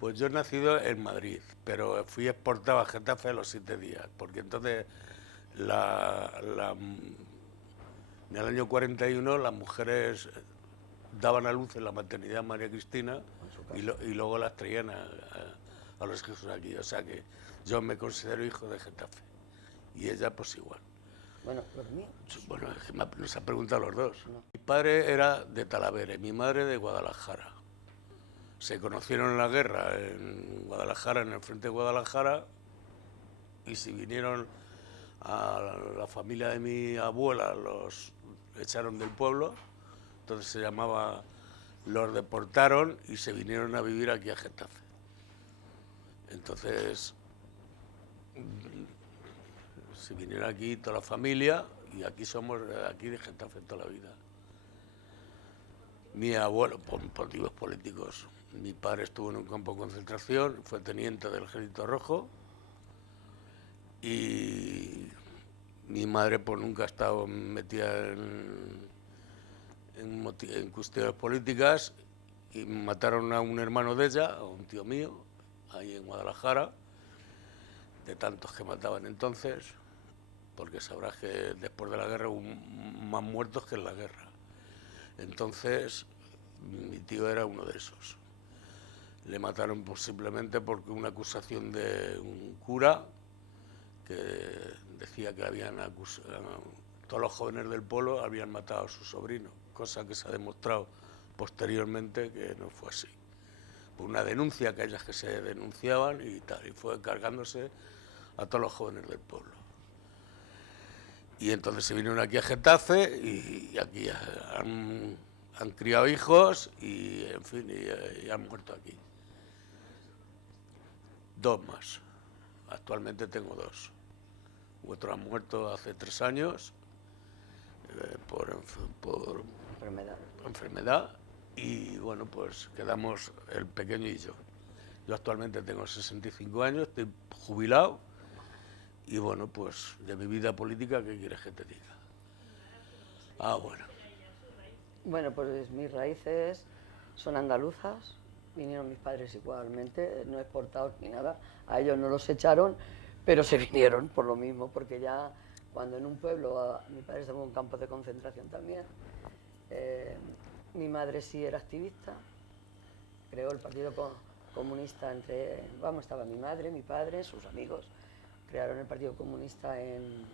Pues yo he nacido en Madrid, pero fui exportado a Getafe a los 7 días, porque entonces en el año 41 las mujeres daban a luz en la maternidad María Cristina y luego las traían a los hijos aquí. O sea que yo me considero hijo de Getafe y ella pues igual. Bueno, los míos. Bueno, es que nos ha preguntado los dos. No. Mi padre era de Talavera y mi madre de Guadalajara. Se conocieron en la guerra en Guadalajara, en el frente de Guadalajara, y se vinieron a la familia de mi abuela, los echaron del pueblo, entonces se llamaba, los deportaron y se vinieron a vivir aquí a Getafe. Entonces se vinieron aquí toda la familia y aquí somos aquí de Getafe toda la vida. Mi abuelo, por motivos políticos, mi padre estuvo en un campo de concentración, fue teniente del Ejército Rojo y mi madre pues nunca ha estado metida en cuestiones políticas y mataron a un hermano de ella, a un tío mío, ahí en Guadalajara, de tantos que mataban entonces, porque sabrás que después de la guerra hubo más muertos que en la guerra. Entonces, mi tío era uno de esos. Le mataron pues, simplemente porque una acusación de un cura que decía que todos los jóvenes del pueblo habían matado a su sobrino, cosa que se ha demostrado posteriormente que no fue así. Por una denuncia, que ellas que se denunciaban y tal, y fue cargándose a todos los jóvenes del pueblo. Y entonces se vinieron aquí a Getafe y aquí han criado hijos y, en fin, y han muerto aquí. 2 más. Actualmente tengo 2. Otro ha muerto hace 3 años por enfermedad y, bueno, pues quedamos el pequeño y yo. Yo actualmente tengo 65 años, estoy jubilado y, bueno, pues de mi vida política, ¿qué quieres que te diga? Ah, bueno. Bueno, pues mis raíces son andaluzas, vinieron mis padres igualmente, no exportados ni nada, a ellos no los echaron, pero se vinieron por lo mismo, porque ya cuando en un pueblo, mi padre estaba en un campo de concentración también, mi madre sí era activista, creó el Partido Comunista estaba mi madre, mi padre, sus amigos, crearon el Partido Comunista en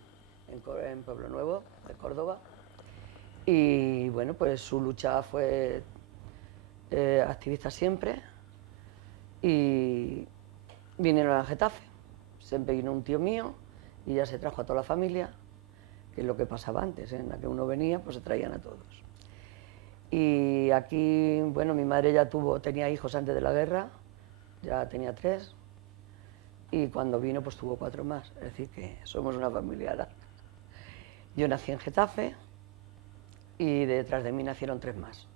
Pueblo Nuevo, de Córdoba, y bueno, pues su lucha fue activista siempre y vinieron a Getafe. Siempre vino un tío mío y ya se trajo a toda la familia, que es lo que pasaba antes, en la que uno venía, pues se traían a todos. Y aquí, bueno, mi madre ya tenía hijos antes de la guerra, ya tenía 3, y cuando vino pues tuvo 4 más, es decir que somos una familia larga. Yo nací en Getafe y detrás de mí nacieron 3 más.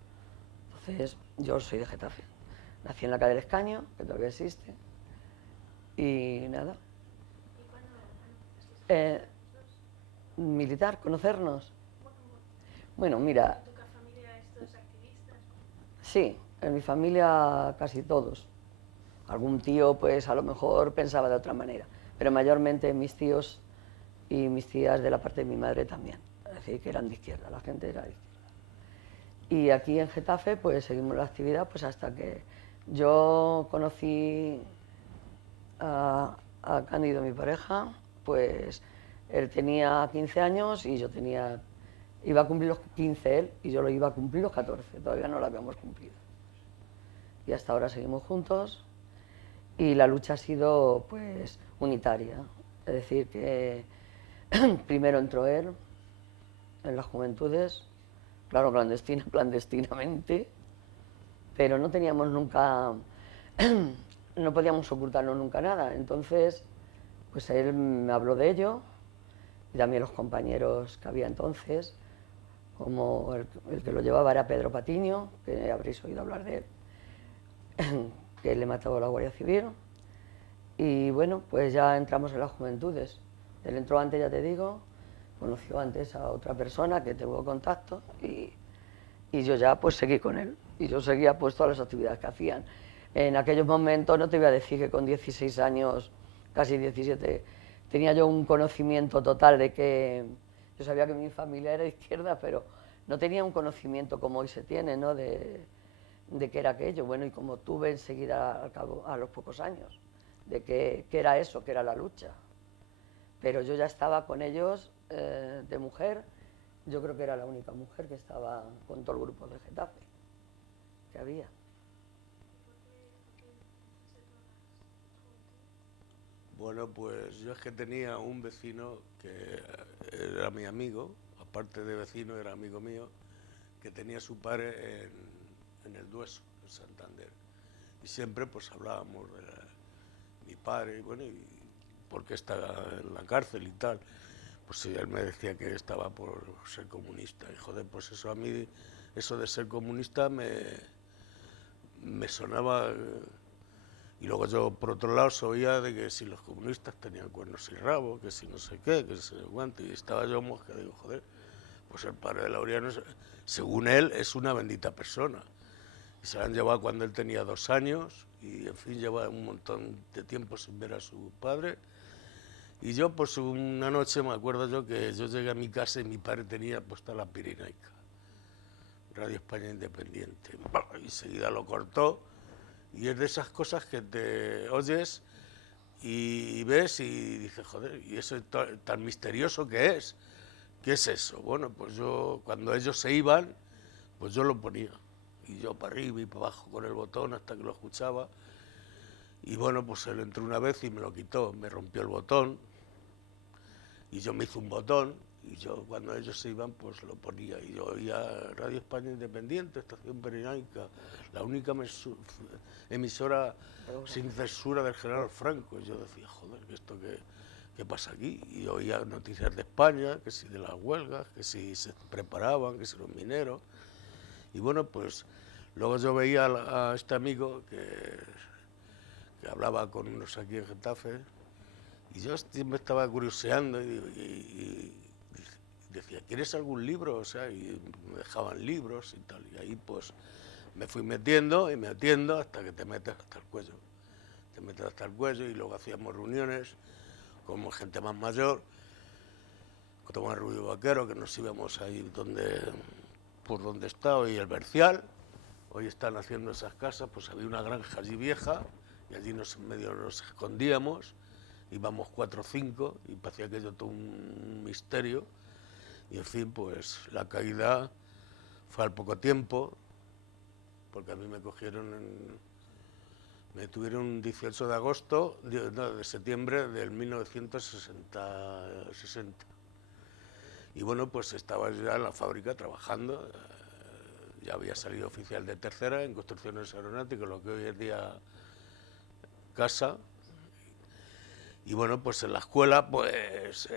Entonces, yo soy de Getafe. Nací en la calle del Escaño, que todavía existe, y nada. Militar, conocernos. Bueno, mira. ¿En tu familia es todos activistas? Sí, en mi familia casi todos. Algún tío, pues a lo mejor pensaba de otra manera, pero mayormente mis tíos y mis tías de la parte de mi madre también. Es decir, que eran de izquierda, la gente era de izquierda. Y aquí en Getafe pues seguimos la actividad pues hasta que yo conocí a Cándido, mi pareja, pues él tenía 15 años y yo iba a cumplir los 15 él y yo lo iba a cumplir los 14, todavía no lo habíamos cumplido. Y hasta ahora seguimos juntos y la lucha ha sido pues unitaria, es decir que primero entró él en las juventudes, claro, clandestinamente, pero no teníamos nunca, no podíamos ocultarnos nunca nada. Entonces, pues él me habló de ello y también los compañeros que había entonces, como el que lo llevaba era Pedro Patiño, que habréis oído hablar de él, que le mató a la Guardia Civil. Y bueno, pues ya entramos en las juventudes. Él entró antes, ya te digo, conoció antes a otra persona que tuvo contacto y yo ya pues seguí con él. Y yo seguía pues todas las actividades que hacían. En aquellos momentos no te voy a decir que con 16 años, casi 17, tenía yo un conocimiento total de que yo sabía que mi familia era de izquierda, pero no tenía un conocimiento como hoy se tiene, ¿no? De qué era aquello. Bueno, y como tuve enseguida al cabo, a los pocos años, de qué era eso, qué era la lucha. Pero yo ya estaba con ellos de mujer, yo creo que era la única mujer que estaba con todo el grupo de Getafe que había. Bueno, pues yo es que tenía un vecino que era mi amigo, aparte de vecino era amigo mío, que tenía su padre en el Dueso, en Santander. Y siempre pues hablábamos de mi padre, y bueno, y por qué está en la cárcel y tal. Pues sí, él me decía que estaba por ser comunista. Y joder, pues eso a mí, eso de ser comunista me sonaba. Y luego yo, por otro lado, sabía de que si los comunistas tenían cuernos y rabo, que si no sé qué, que si no sé cuánto. Y estaba yo mosca, digo, joder, pues el padre de Laureano, según él, es una bendita persona. Y se la han llevado cuando él tenía 2 años y, en fin, lleva un montón de tiempo sin ver a su padre. Y yo, pues una noche me acuerdo yo que yo llegué a mi casa y mi padre tenía puesta la Pirenaica, Radio España Independiente. Y enseguida lo cortó. Y es de esas cosas que te oyes y ves y dices, joder, ¿y eso es tan misterioso que es? ¿Qué es eso? Bueno, pues yo, cuando ellos se iban, pues yo lo ponía. Y yo para arriba y para abajo con el botón hasta que lo escuchaba. Y bueno, pues él entró una vez y me lo quitó, me rompió el botón. Y yo me hice un botón. Y yo, cuando ellos se iban, pues lo ponía. Y yo oía Radio España Independiente, Estación Pirenaica, la única emisora sin censura del general Franco. Y yo decía, joder, ¿esto qué pasa aquí? Y oía noticias de España, que si de las huelgas, que si se preparaban, que si los mineros. Y bueno, pues luego yo veía a este amigo que hablaba con unos aquí en Getafe, y yo siempre estaba curioseando y decía, ¿quieres algún libro? O sea, y me dejaban libros y tal. Y ahí pues me fui metiendo y metiendo hasta que te metes hasta el cuello. Te metes hasta el cuello y luego hacíamos reuniones con gente más mayor, con Tomás Rubio Vaquero, que nos íbamos ahí por donde está hoy el Bercial. Hoy están haciendo esas casas, pues había una granja allí vieja y allí medio nos escondíamos. Íbamos 4 o 5 y parecía aquello todo un misterio. Y en fin, pues la caída fue al poco tiempo, porque a mí me tuvieron un 18 de agosto, de septiembre del 1960. Y bueno, pues estaba ya en la fábrica trabajando, ya había salido oficial de tercera en construcciones aeronáuticas, lo que hoy es día casa. Y bueno, pues en la escuela, pues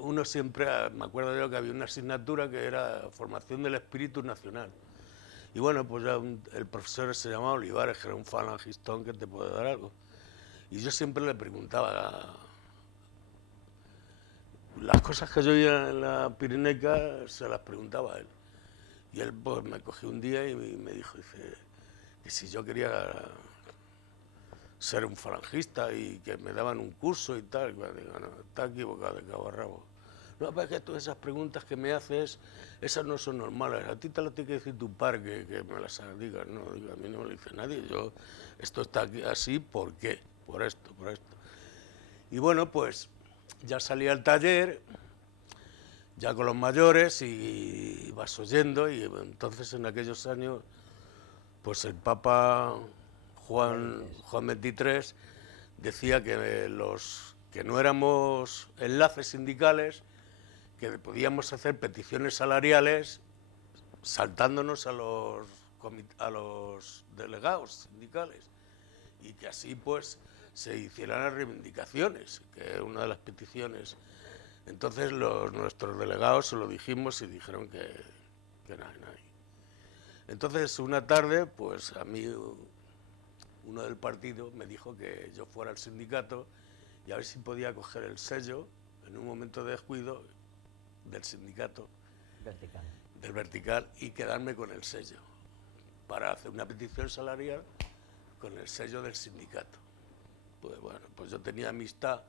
uno siempre, me acuerdo yo que había una asignatura que era formación del espíritu nacional. Y bueno, pues ya el profesor se llamaba Olivares, que era un falangistón que te puede dar algo. Y yo siempre le preguntaba, las cosas que yo oía en la Pirenaica se las preguntaba a él. Y él pues me cogió un día y me dijo, dice, que si yo quería ser un falangista y que me daban un curso y tal. Y digo, no, está equivocado de cabo a rabo. No, pero es que todas esas preguntas que me haces, esas no son normales. A ti te las tiene que decir tu padre que me las digas. No, digo, a mí no me lo dice nadie. Esto está aquí así, ¿por qué? Por esto, por esto. Y bueno, pues ya salí al taller, ya con los mayores, y vas oyendo. Y entonces en aquellos años, pues el Papa Juan XXIII decía que que no éramos enlaces sindicales, que podíamos hacer peticiones salariales saltándonos a los delegados sindicales, y que así pues se hicieran las reivindicaciones, que es una de las peticiones. Entonces nuestros delegados se lo dijimos y dijeron que nada. Entonces una tarde, pues a mí uno del partido me dijo que yo fuera al sindicato y a ver si podía coger el sello en un momento de descuido del sindicato Vertical. del Vertical y quedarme con el sello para hacer una petición salarial con el sello del sindicato. Pues bueno, pues yo tenía amistad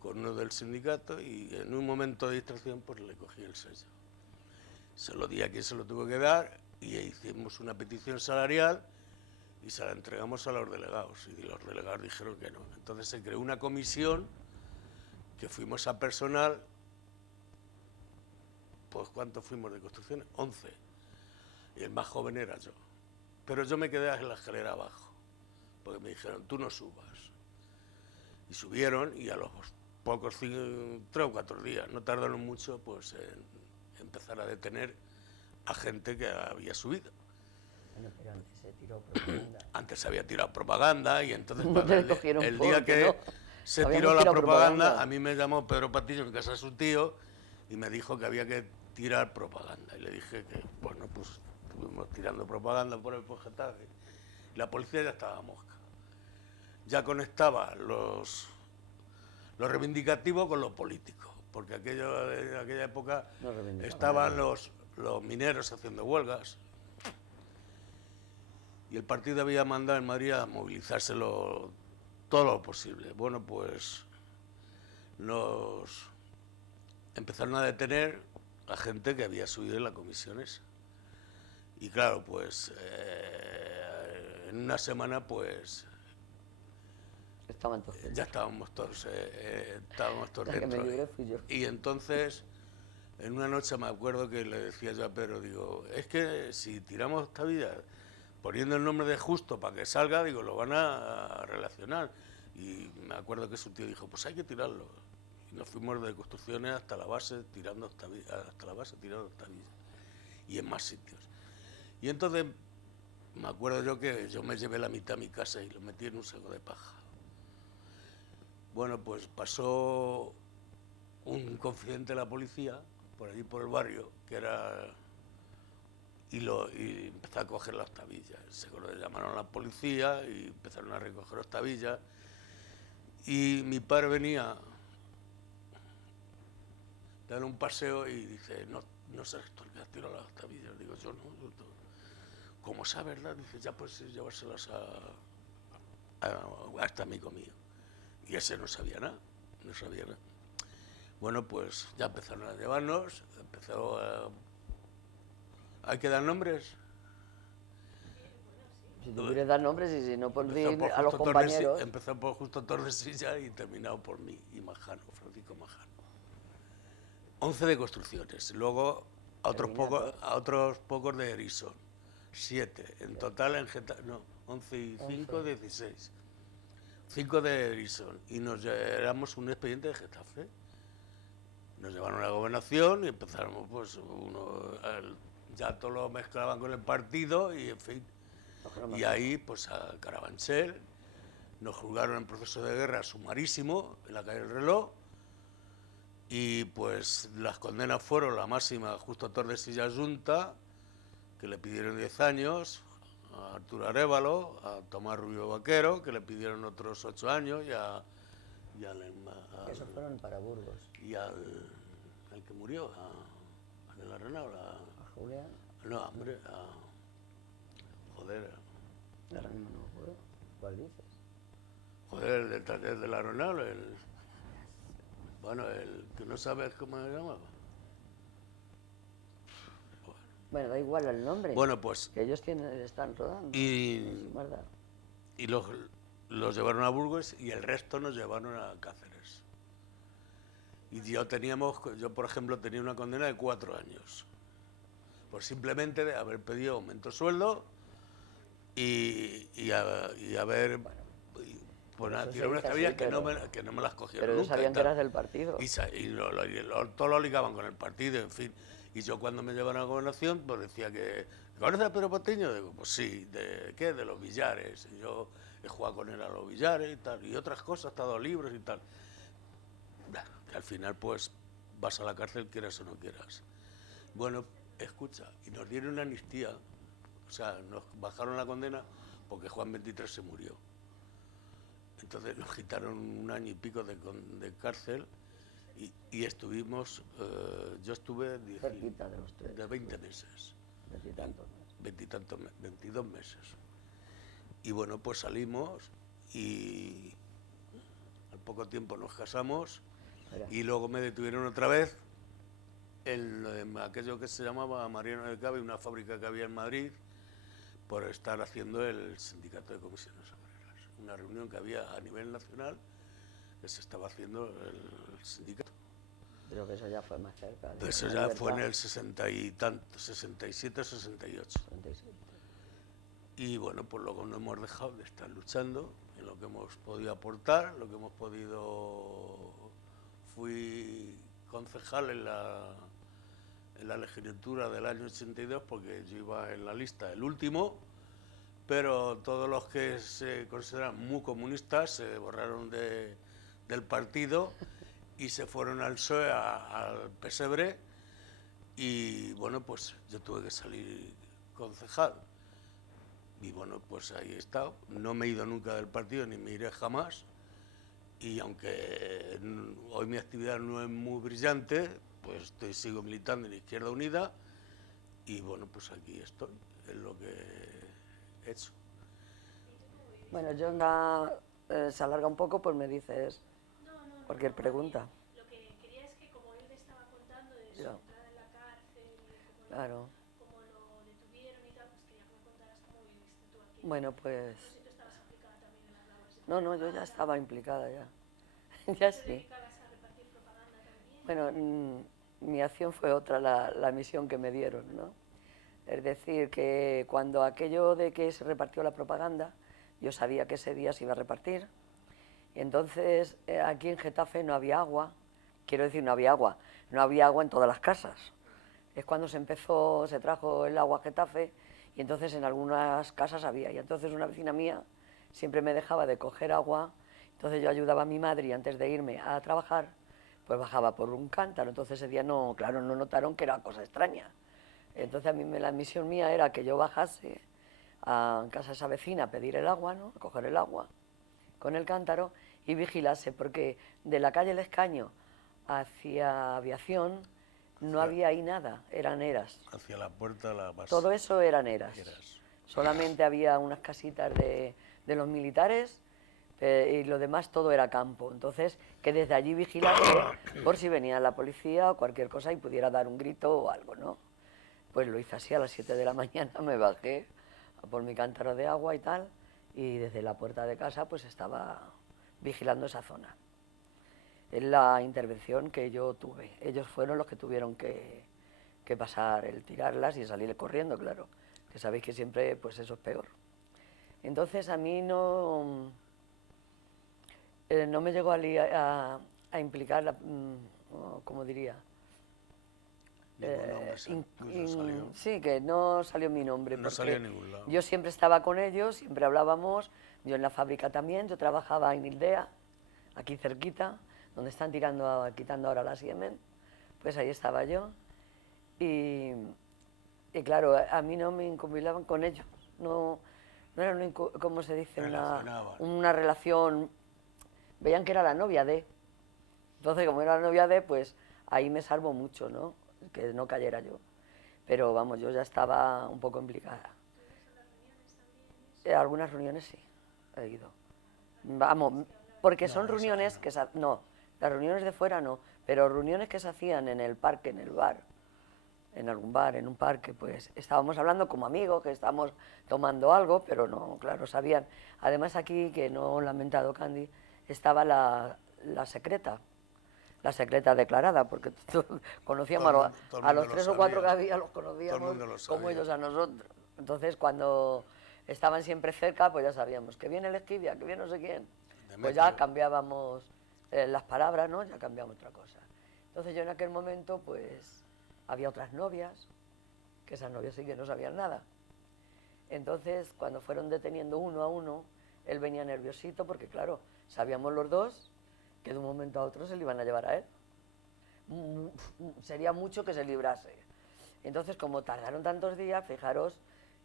con uno del sindicato y en un momento de distracción pues le cogí el sello. Se lo di a quien se lo tuvo que dar y hicimos una petición salarial y se la entregamos a los delegados y los delegados dijeron que no. Entonces se creó una comisión que fuimos a personal, pues ¿cuántos fuimos de construcciones? 11. Y el más joven era yo. Pero yo me quedé en la escalera abajo, porque me dijeron, tú no subas. Y subieron y a los pocos 3 o 4 días, no tardaron mucho, pues en empezar a detener a gente que había subido. Bueno, pero antes se tiró propaganda. Antes se había tirado propaganda y entonces No te cogieron el día porque que no. se Habíamos tiró la tirado propaganda, propaganda. a mí me llamó Pedro Patiño en casa de su tío y me dijo que había que tirar propaganda. Y le dije que, bueno, pues estuvimos tirando propaganda por el Getafe. Y la policía ya estaba mosca. Ya conectaba lo reivindicativo con lo político, porque en aquella época No reivindicaban estaban nada. los mineros haciendo huelgas y el partido había mandado en Madrid a movilizárselo todo lo posible. Bueno, pues nos empezaron a detener a gente que había subido en la comisión esa. Y claro, pues en una semana pues Estaban todos. ya estábamos todos La que me dentro. libré fui yo. Y entonces, en una noche me acuerdo que le decía yo a Pedro, digo, es que si tiramos esta vida poniendo el nombre de Justo para que salga, digo, lo van a relacionar. Y me acuerdo que su tío dijo, pues hay que tirarlo. Y nos fuimos de construcciones hasta la base tirando esta villa. Y en más sitios. Y entonces me acuerdo yo que yo me llevé la mitad a mi casa y lo metí en un saco de paja. Bueno, pues pasó un confidente de la policía por allí por el barrio, que era... Y empezó a coger las tabillas. Se llamaron a la policía y empezaron a recoger las tabillas. Y mi padre venía a dar un paseo y dice, no sabes tú el que has tirado las tabillas. Digo, yo no. Como esa verdad, dice, ya puedes llevárselas a este amigo mío. Y ese no sabía nada. Bueno, pues ya empezaron a llevarnos, ¿Hay que dar nombres? Si tú quieres dar nombres y si no por Empezó decir por a los Justo compañeros. Empezó por Justo Torresilla y terminado por mí y Majano, Francisco Majano. 11 de construcciones, luego a otros pocos de Erison, 7. En total en Getafe, no, 11 y 5, 16. 5 de Erison y nos éramos un expediente de Getafe. Nos llevaron a la gobernación y empezamos, pues, ya todo lo mezclaban con el partido y, en fin. Y ahí, pues, a Carabanchel, nos juzgaron en proceso de guerra sumarísimo, en la calle del Reloj, y, pues, las condenas fueron la máxima a Justo Tordesillas Junta, que le pidieron 10 años, a Arturo Arévalo, a Tomás Rubio Vaquero, que le pidieron otros 8 años, Esos fueron para Burgos. y al que murió, al de la Arenal, ¿A Julián? no, hombre, joder, Ahora mismo no me acuerdo. ¿Cuál dices? joder, el del taller de la Arenal, bueno, el que no sabes cómo se llamaba. Bueno, da igual el nombre. Bueno, pues, Que ellos están rodando. y Más da. los llevaron a Burgos y el resto nos llevaron a Cáceres. Y yo, por ejemplo, tenía una condena de 4 años. Por simplemente de haber pedido aumento de sueldo y haber... Pues nada, tiré unas tabillas que no me las cogieron Pero ellos nunca. sabían que eras del partido. Todo lo ligaban con el partido, en fin. Y yo cuando me llevaron a la gobernación, pues decía que... ¿Conoces a Pedro Patiño? Digo, pues sí. ¿De qué? De los billares. Y yo he jugado con él a los billares y tal. Y otras cosas, he dado libros y tal. Que al final, pues, vas a la cárcel quieras o no quieras. Bueno, escucha, y nos dieron una amnistía. O sea, nos bajaron la condena porque Juan 23 se murió. Entonces nos quitaron 1 año y pico de cárcel y estuvimos, yo estuve Cerquita de los 3. de 20 meses. 20 y tantos. 22 meses. Y bueno, pues salimos y al poco tiempo nos casamos y luego me detuvieron otra vez en aquello que se llamaba Mariano de Cabe, una fábrica que había en Madrid, por estar haciendo el sindicato de comisiones obreras. Una reunión que había a nivel nacional que se estaba haciendo el sindicato. Creo que eso ya fue más cerca. Eso ya fue en el 60 y tanto, 67, 68. 67. Y bueno, pues luego no hemos dejado de estar luchando en lo que hemos podido aportar, lo que hemos podido... Fui concejal en la legislatura del año 82 porque yo iba en la lista el último, pero todos los que se consideran muy comunistas se borraron del partido y se fueron al PSOE, al Pesebre, y bueno, pues yo tuve que salir concejal. Y bueno, pues ahí he estado. No me he ido nunca del partido, ni me iré jamás. Y aunque hoy mi actividad no es muy brillante, pues sigo militando en Izquierda Unida. Y bueno, pues aquí estoy, es lo que he hecho. Bueno, yo se alarga un poco, pues me dices cualquier pregunta. Lo que quería es que como él te estaba contando de su Ya. entrada en la cárcel y Claro. cómo lo detuvieron y tal, pues quería que me contaras cómo viviste tú aquí. Bueno, pues... No sé si tú estabas implicada también en las labores de No, yo ya estaba implicada ya. Ya ¿Te sí. dedicabas a repartir propaganda también? Bueno, mi acción fue otra, la misión que me dieron, ¿no? Es decir, que cuando aquello de que se repartió la propaganda, yo sabía que ese día se iba a repartir. Y entonces aquí en Getafe no había agua, quiero decir, no había agua en todas las casas. Es cuando se trajo el agua a Getafe y entonces en algunas casas había. Y entonces una vecina mía siempre me dejaba de coger agua, entonces yo ayudaba a mi madre y antes de irme a trabajar, pues bajaba por un cántaro. Entonces ese día no notaron que era cosa extraña. Entonces a mí la misión mía era que yo bajase a casa de esa vecina a pedir el agua, ¿no? A coger el agua con el cántaro y vigilase, porque de la calle El Escaño hacia Aviación no había ahí nada, eran eras. Hacia la puerta de la base. Todo eso eran eras. Solamente había unas casitas de los militares y lo demás todo era campo. Entonces, que desde allí vigilase por si venía la policía o cualquier cosa y pudiera dar un grito o algo, ¿no? Pues lo hice así, a las 7 de la mañana me bajé a por mi cántaro de agua y tal, y desde la puerta de casa pues estaba vigilando esa zona. Es la intervención que yo tuve. Ellos fueron los que tuvieron que pasar el tirarlas y salir corriendo, claro, que sabéis que siempre pues eso es peor. Entonces a mí no me llegó a implicar, ¿cómo diría? Sí, que no salió mi nombre. No salió en ningún lado. Yo siempre estaba con ellos, siempre hablábamos, yo en la fábrica también, yo trabajaba en Ildea, aquí cerquita, donde están quitando ahora la Siemens, pues ahí estaba yo. Y claro, a mí no me incubilaban con ellos, no era, ¿cómo se dice? Una relación, veían que era la novia de. Entonces, como era la novia de, pues ahí me salvo mucho, ¿no? Que no cayera yo. Pero vamos, yo ya estaba un poco implicada. Algunas reuniones sí, he ido. Vamos, porque son reuniones que... No, las reuniones de fuera no, pero reuniones que se hacían en el parque, en el bar, en algún bar, en un parque, pues estábamos hablando como amigos, que estábamos tomando algo, pero no, claro, sabían. Además aquí, que no he lamentado Candy, estaba la secreta declarada, porque conocíamos a los 3 o 4 que había, los conocíamos como ellos a nosotros. Entonces, cuando estaban siempre cerca, pues ya sabíamos que viene el Esquivia, que viene no sé quién. Pues ya cambiábamos las palabras, ¿no? Ya cambiamos otra cosa. Entonces yo en aquel momento, pues, había otras novias, que esas novias sí que no sabían nada. Entonces, cuando fueron deteniendo uno a uno, él venía nerviosito, porque claro, sabíamos los dos que de un momento a otro se le iban a llevar a él. Sería mucho que se librase. Entonces, como tardaron tantos días, fijaros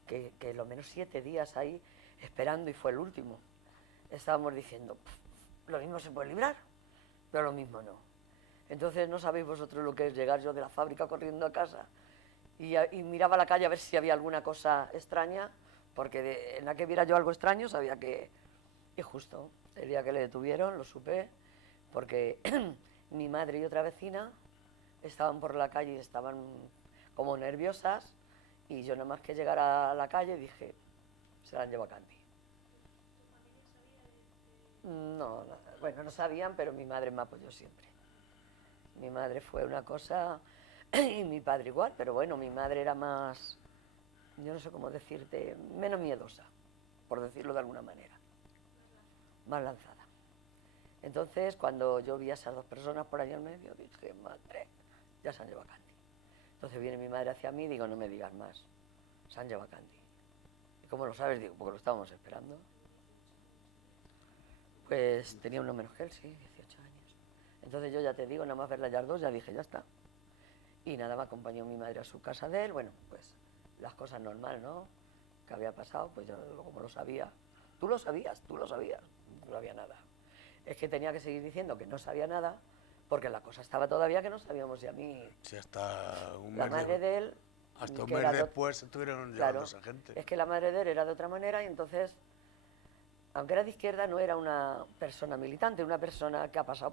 que lo menos 7 días ahí esperando y fue el último. Estábamos diciendo, lo mismo se puede librar, pero lo mismo no. Entonces, no sabéis vosotros lo que es llegar yo de la fábrica corriendo a casa y miraba a la calle a ver si había alguna cosa extraña, porque en la que viera yo algo extraño sabía que... Y justo, el día que le detuvieron, lo supe, porque mi madre y otra vecina estaban por la calle y estaban como nerviosas, y yo nada más que llegar a la calle dije, se la han llevado a Candy. No, bueno, no sabían, pero mi madre me apoyó siempre. Mi madre fue una cosa y mi padre igual, pero bueno, mi madre era más, yo no sé cómo decirte, menos miedosa, por decirlo de alguna manera, más lanzada. Entonces, cuando yo vi a esas dos personas por ahí en medio, dije, madre, ya se han llevado a Candy. Entonces viene mi madre hacia mí y digo, no me digas más, se han llevado a Candy. ¿Y cómo lo sabes? Digo, porque lo estábamos esperando. Pues tenía uno menos que él, sí, 18 años. Entonces yo ya te digo, nada más verla ya dos, ya dije, ya está. Y nada, me acompañó mi madre a su casa de él, bueno, pues las cosas normal, ¿no? Que había pasado, pues yo como lo sabía. Tú lo sabías, no había nada. Es que tenía que seguir diciendo que no sabía nada, porque la cosa estaba todavía que no sabíamos, y a mí... Sí, hasta un la mes, madre de él... hasta un que mes era después estuvieron llevando a esa gente. Es que la madre de él era de otra manera, y entonces, aunque era de izquierda, no era una persona militante, una persona que ha pasado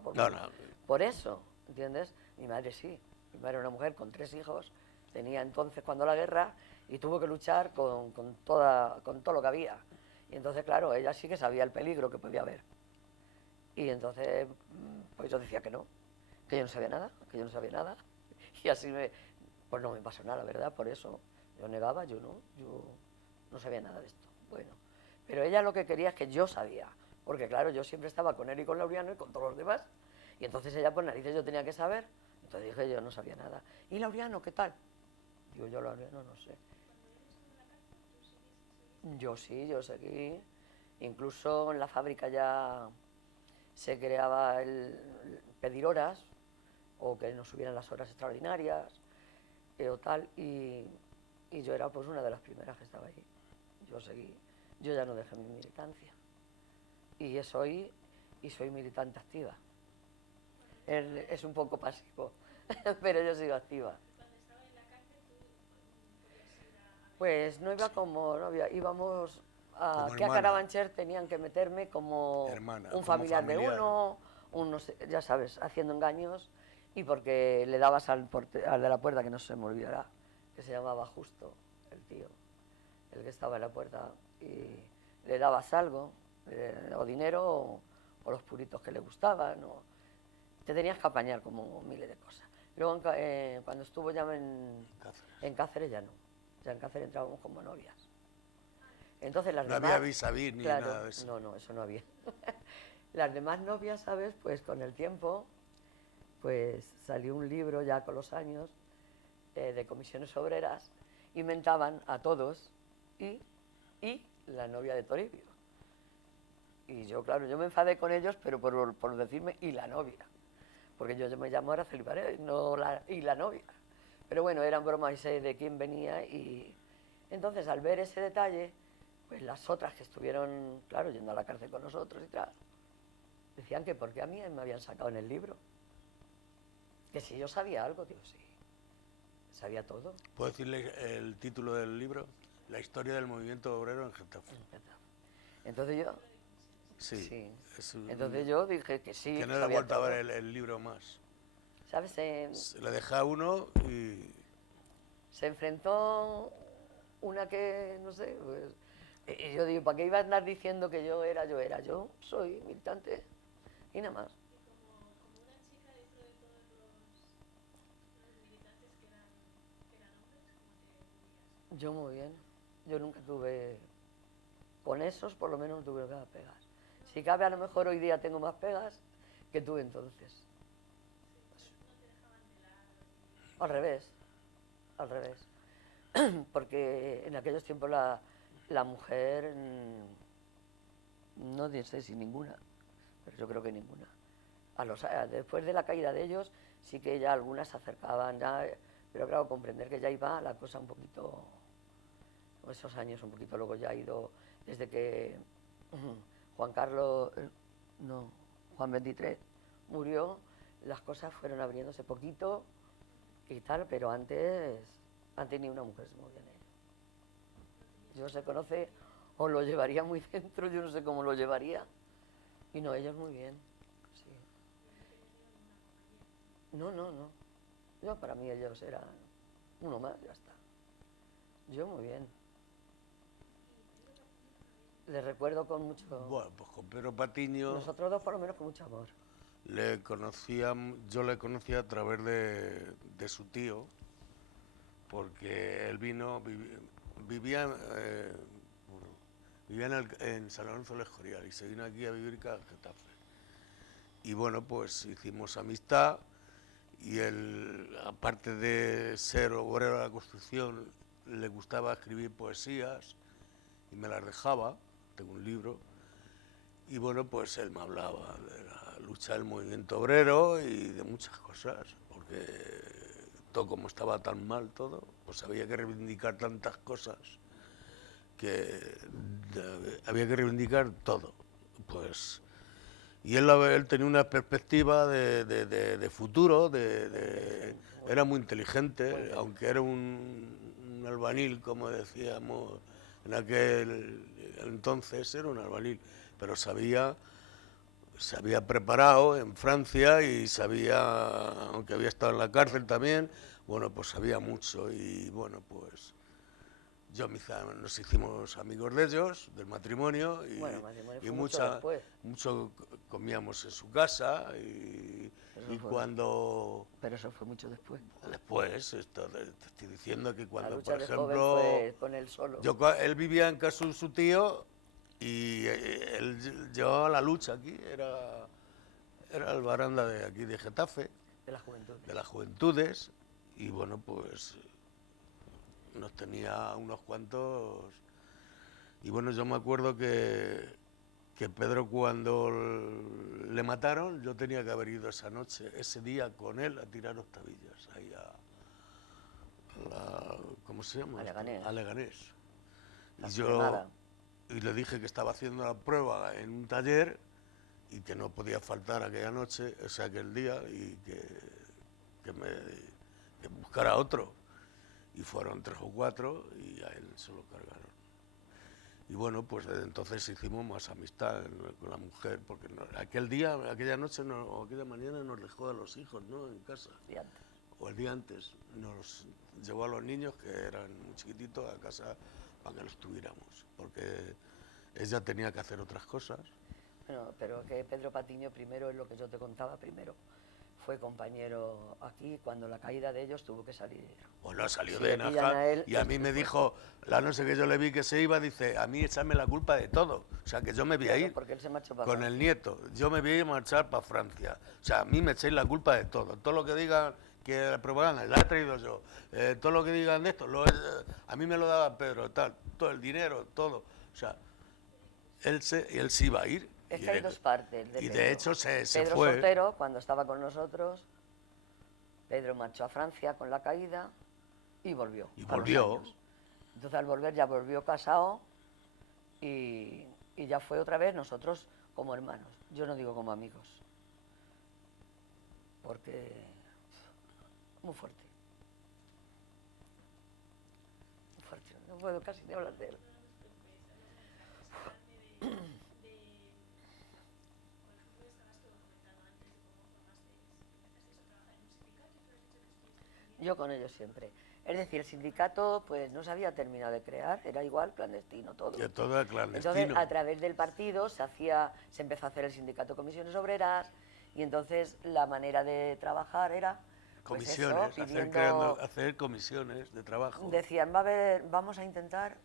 por eso, ¿entiendes? Mi madre sí, mi madre era una mujer con 3 hijos, tenía entonces cuando la guerra, y tuvo que luchar con todo lo que había. Y entonces, claro, ella sí que sabía el peligro que podía haber. Y entonces, pues yo decía que no, que yo no sabía nada, que yo no sabía nada. Y así pues no me pasó nada, ¿verdad? Por eso yo negaba, yo no sabía nada de esto. Bueno, pero ella lo que quería es que yo sabía, porque claro, yo siempre estaba con él y con Laureano y con todos los demás. Y entonces ella, por narices, yo tenía que saber. Entonces dije, yo no sabía nada. ¿Y Laureano qué tal? Digo, yo Laureano no sé. Yo sí, yo seguí. Incluso en la fábrica ya se creaba el pedir horas, o que nos subieran las horas extraordinarias, o tal, y yo era pues una de las primeras que estaba ahí. Yo seguí, yo ya no dejé mi militancia. Y soy militante activa. Él es un poco pasivo, pero yo sigo activa. Cuando estaba en la cárcel, tú podías ir a... Pues no iba como novia, íbamos a Como que a hermana. Carabanchel tenían que meterme como Hermana, un como familiar de familiar. unos, ya sabes, haciendo engaños, y porque le dabas al de la puerta, que no se me olvidará, que se llamaba Justo, el tío, el que estaba en la puerta, y le dabas algo, o dinero, o los puritos que le gustaban, o te tenías que apañar como miles de cosas. Luego, cuando estuvo ya en Cáceres ya no. Ya en Cáceres entrábamos como novias. Entonces las No demás... había vis a vis ni claro, nada de eso. No, eso no había. Las demás novias, ¿sabes? Pues con el tiempo, pues salió un libro ya con los años de comisiones obreras, inventaban a todos y la novia de Toribio. Y yo, claro, yo me enfadé con ellos, pero por decirme y la novia. Porque yo me llamo Araceli Paredes, no y la novia. Pero bueno, eran bromas y sé de quién venía, y entonces al ver ese detalle, pues las otras que estuvieron, claro, yendo a la cárcel con nosotros y tal, decían que por qué a mí me habían sacado en el libro. Que si yo sabía algo, digo, sí, sabía todo. ¿Puedo decirle el título del libro? La historia del movimiento obrero en Getafe. Entonces yo... Sí. Entonces yo dije que sí, que no he sabía vuelto todo. a ver el libro más. ¿Sabes? Se le dejé a uno y... Se enfrentó una que, no sé, pues, y yo digo, ¿para qué iba a andar diciendo que yo era? Yo soy militante y nada más. Y como una chica dentro de todos los militantes que eran hombres, ¿cómo te vivías? Yo muy bien. Yo nunca tuve, con esos por lo menos no tuve pegas. Si cabe, a lo mejor hoy día tengo más pegas que tuve entonces. No te dejaban de lado. Al revés, al revés. Porque en aquellos tiempos la mujer, no sé si ninguna, pero yo creo que ninguna. Después de la caída de ellos, sí que ya algunas se acercaban, ya, pero claro, comprender que ya iba la cosa un poquito, esos años un poquito, luego ya ha ido, desde que Juan Carlos, no, Juan XXIII murió, las cosas fueron abriéndose poquito y tal, pero antes ni una mujer se movía en ello. Yo se conoce, o lo llevaría muy dentro, yo no sé cómo lo llevaría. Y no, ellos muy bien, sí. No, no, no. Yo, para mí ellos eran uno más, ya está. Yo muy bien. Les recuerdo con mucho... Bueno, pues con Pedro Patiño Nosotros dos por lo menos con mucho amor. yo le conocía a través de su tío, porque él vivía, vivía en San Lorenzo del Escorial y se vino aquí a vivir a Getafe. Y bueno, pues hicimos amistad y él, aparte de ser obrero de la construcción, le gustaba escribir poesías y me las dejaba, tengo un libro, y bueno, pues él me hablaba de la lucha del movimiento obrero y de muchas cosas, porque todo como estaba tan mal todo, pues había que reivindicar tantas cosas que había que reivindicar todo. Pues, y él tenía una perspectiva de futuro, era muy inteligente, aunque era un albanil, como decíamos en aquel entonces, era un albanil, pero se había preparado en Francia y sabía, aunque había estado en la cárcel también, bueno, pues sabía mucho y bueno, pues nos hicimos amigos de ellos, del matrimonio, y, Bueno, matrimonio y fue mucho después. mucho comíamos en su casa y cuando... Pero eso fue mucho después. Después, te estoy diciendo que La cuando, lucha por de joven ejemplo, fue con él solo. él vivía en casa de su tío y él llevaba la lucha aquí, era el baranda de aquí de Getafe, De la juventud. de las juventudes, y bueno, pues nos tenía unos cuantos. Y bueno, yo me acuerdo que Pedro, cuando le mataron, yo tenía que haber ido esa noche, ese día con él a tirar octavillas, ahí ¿cómo se llama? A Leganés. A Leganés. La Y y le dije que estaba haciendo la prueba en un taller y que no podía faltar aquella noche, o sea, aquel día, y que buscara otro. Y fueron 3 o 4 y a él se lo cargaron. Y bueno, pues desde entonces hicimos más amistad con la mujer, porque aquella noche o aquella mañana nos dejó a los hijos, ¿no?, en casa. Y antes. O el día antes nos llevó a los niños, que eran muy chiquititos, a casa para que los tuviéramos, porque ella tenía que hacer otras cosas. Bueno, pero que Pedro Patiño primero, es lo que yo te contaba primero, fue compañero aquí cuando la caída de ellos tuvo que salir. Bueno, salió Si de le pillan Nájar a él, y a mí me dijo, la noche que yo le vi que se iba, dice, a mí echarme la culpa de todo. O sea, que yo me voy a Claro, ir porque él se marchó para con el Francia. nieto, yo me voy a marchar para Francia. O sea, a mí me echáis la culpa de todo. Todo lo que digan que la propaganda la he traído yo, todo lo que digan de esto, a mí me lo daba Pedro, tal, todo el dinero, todo. O sea, él se iba a ir. Es que hay dos partes de Y Pedro. de hecho se Pedro fue. soltero, cuando estaba con nosotros, Pedro marchó a Francia con la caída y volvió. Y a los volvió. años. Entonces al volver ya volvió casado y ya fue otra vez nosotros como hermanos. Yo no digo como amigos, porque muy fuerte. Muy fuerte. No puedo casi ni hablar de él. Yo con ellos siempre. Es decir, el sindicato pues no se había terminado de crear, era igual, clandestino todo. Que todo era clandestino. Entonces, a través del partido se empezó a hacer el sindicato de comisiones obreras y entonces la manera de trabajar era pues comisiones, eso, hacer comisiones de trabajo. Decían, vamos a intentar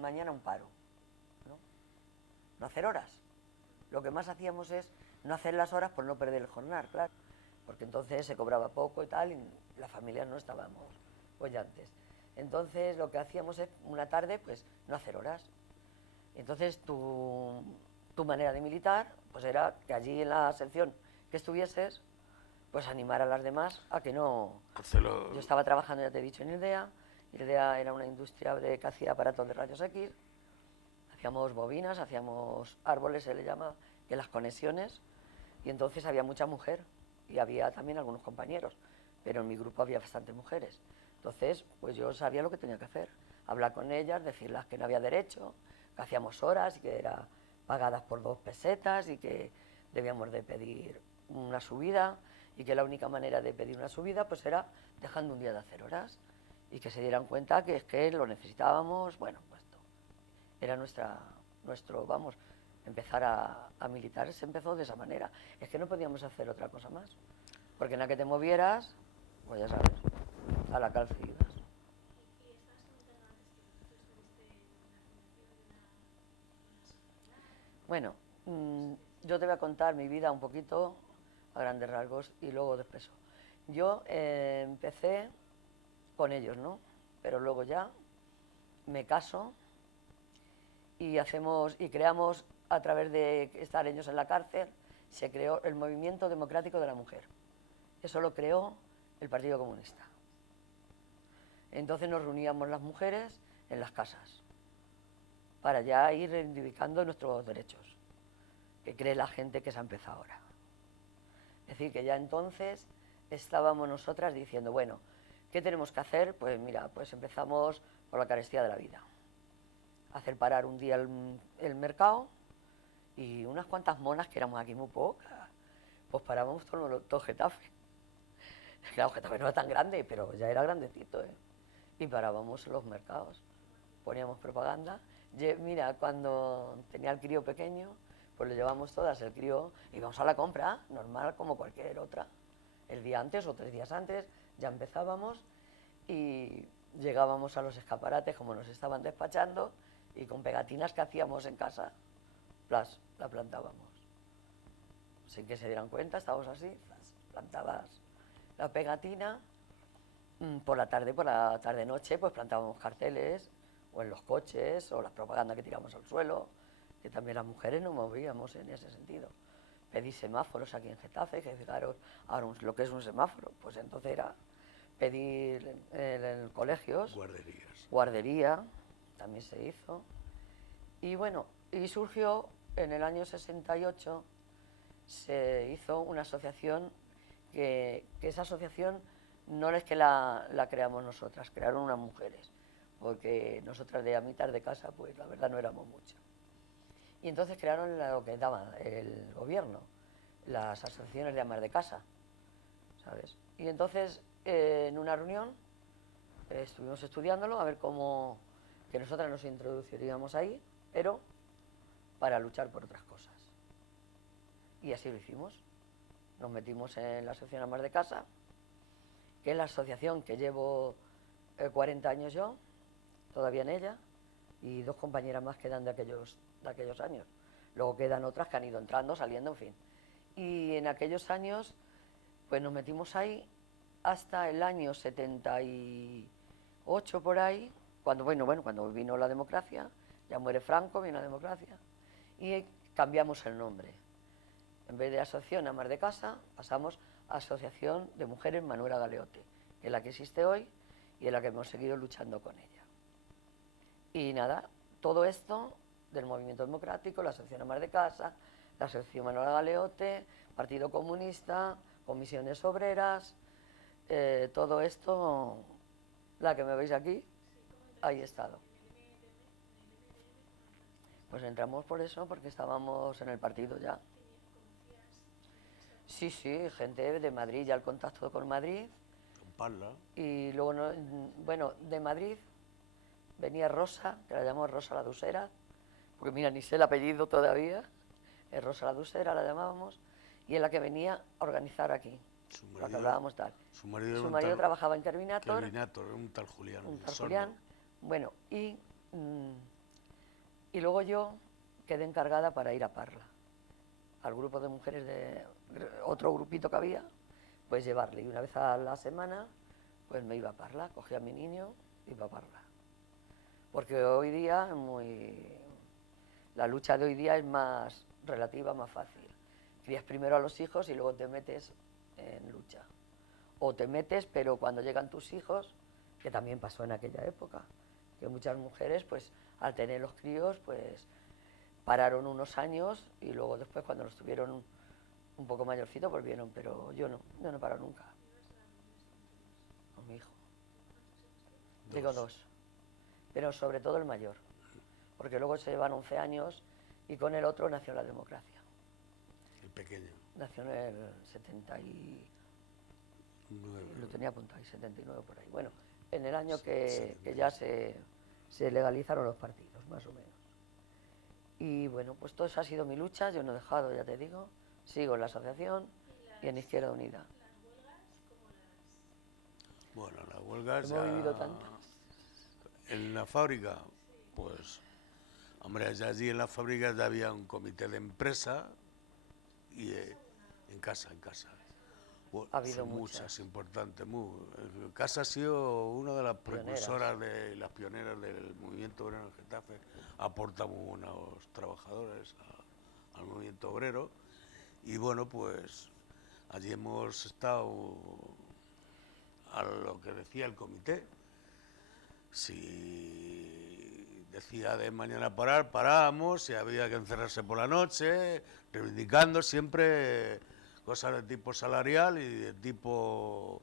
mañana un paro, ¿no? No hacer horas. Lo que más hacíamos es no hacer las horas por no perder el jornal, claro, porque entonces se cobraba poco y tal, y las familias no estábamos bollantes. Entonces lo que hacíamos es una tarde pues no hacer horas. Entonces tu manera de militar pues era que allí en la sección que estuvieses pues animar a las demás a que no... Yo estaba trabajando, ya te he dicho, en IRDEA. IRDEA era una industria que hacía aparatos de rayos X, hacíamos bobinas, hacíamos árboles, se le llama, que las conexiones, y entonces había mucha mujer y había también algunos compañeros, pero en mi grupo había bastantes mujeres. Entonces, pues yo sabía lo que tenía que hacer. hablar con ellas, decirles que no había derecho, que hacíamos horas y que eran pagadas por 2 pesetas y que debíamos de pedir una subida y que la única manera de pedir una subida pues era dejando un día de hacer horas y que se dieran cuenta que es que lo necesitábamos, bueno, pues esto era nuestro, vamos, empezar a militar se empezó de esa manera. Es que no podíamos hacer otra cosa más, porque en la que te movieras, pues ya sabes, a la cárcel ibas. Y estabas comentando antes que vosotros estuviste en una fundación de una sociedad. Bueno, yo te voy a contar mi vida un poquito a grandes rasgos y luego después. Yo empecé con ellos, ¿no? Pero luego ya me caso y creamos a través de estar ellos en la cárcel, se creó el Movimiento Democrático de la Mujer. Eso lo creó el Partido Comunista. Entonces nos reuníamos las mujeres en las casas para ya ir reivindicando nuestros derechos, que cree la gente que se ha empezado ahora. Es decir, que ya entonces estábamos nosotras diciendo, bueno, ¿qué tenemos que hacer? Pues mira, pues empezamos por la carestía de la vida. Hacer parar un día el mercado y unas cuantas monas, que éramos aquí muy pocas, pues parábamos todo Getafe. Claro, Getafe no era tan grande, pero ya era grandecito, ¿eh? Y parábamos los mercados, poníamos propaganda. Mira, cuando tenía el crío pequeño, pues lo llevamos todas, el crío, íbamos a la compra, normal como cualquier otra. El día antes o 3 días antes ya empezábamos y llegábamos a los escaparates como nos estaban despachando y con pegatinas que hacíamos en casa, la plantábamos. Sin que se dieran cuenta, estábamos así, plantabas la pegatina. Por la tarde-noche, pues plantábamos carteles, o en los coches, o las propagandas que tiramos al suelo, que también las mujeres nos movíamos en ese sentido. Pedí semáforos aquí en Getafe, que fijaros ahora lo que es un semáforo, pues entonces era pedir en colegios, guardería, también se hizo. Y bueno, y surgió en el año 68, se hizo una asociación, que esa asociación no es que la creamos nosotras, crearon unas mujeres, porque nosotras de a mitad de casa, pues la verdad no éramos muchas. Y entonces crearon lo que daba el gobierno, las asociaciones de amas de casa, ¿sabes? Y entonces en una reunión estuvimos estudiándolo, a ver cómo, que nosotras nos introduciríamos ahí, pero para luchar por otras cosas. Y así lo hicimos. Nos metimos en la asociación Amas de Casa, que es la asociación que llevo 40 años yo, todavía en ella, y 2 compañeras más quedan de aquellos años. Luego quedan otras que han ido entrando, saliendo, en fin. Y en aquellos años, pues nos metimos ahí hasta el año 78 por ahí, cuando vino la democracia, ya muere Franco, vino la democracia, y cambiamos el nombre. En vez de Asociación Amas de Casa, pasamos a Asociación de Mujeres Manuela Galeote, que es la que existe hoy y en la que hemos seguido luchando con ella. Y nada, todo esto del movimiento democrático, la Asociación Amas de Casa, la Asociación Manuela Galeote, Partido Comunista, Comisiones Obreras, todo esto, la que me veis aquí, ahí he estado. Pues entramos por eso, porque estábamos en el partido ya. Sí, gente de Madrid, ya el contacto con Madrid. Con Parla. Y luego, de Madrid venía Rosa, que la llamamos Rosa la Dusera, porque mira, ni sé el apellido todavía, es Rosa la Dusera, la llamábamos, y es la que venía a organizar aquí, lo que hablábamos tal. Su marido trabajaba en Terminator. Un tal Julián. Un tal Julián. Bueno, y luego yo quedé encargada para ir a Parla, al grupo de mujeres de otro grupito que había, pues llevarle. Y una vez a la semana, pues me iba a Parla, cogía a mi niño y iba a Parla. Porque hoy día la lucha de hoy día es más relativa, más fácil. Crías primero a los hijos y luego te metes en lucha. O te metes, pero cuando llegan tus hijos, que también pasó en aquella época, que muchas mujeres, pues al tener los críos, pues pararon unos años y luego después cuando los tuvieron un poco mayorcitos volvieron, pero yo no he parado nunca. Con mi hijo. Digo 2. pero sobre todo el mayor, porque luego se llevan 11 años y con el otro nació la democracia. El pequeño. Nació en el 70 y... lo tenía apuntado, y 79 por ahí. Bueno, en el año que ya se legalizaron los partidos, más o menos. Y bueno, pues todo eso ha sido mi lucha, yo no he dejado, ya te digo, sigo en la asociación y en Izquierda Unida. Bueno, las huelgas Hemos ya... vivido tantas. En la fábrica, pues, hombre, ya allí en la fábrica ya había un comité de empresa y en casa. Bueno, Ha habido son muchas. importantes. Casa ha sido una de las Pioneras. precursoras de las pioneras del movimiento obrero en Getafe. Aporta muy buenos trabajadores al movimiento obrero. Y bueno, pues allí hemos estado a lo que decía el comité. Si decía de mañana parar, parábamos, si había que encerrarse por la noche, reivindicando siempre cosas de tipo salarial y de tipo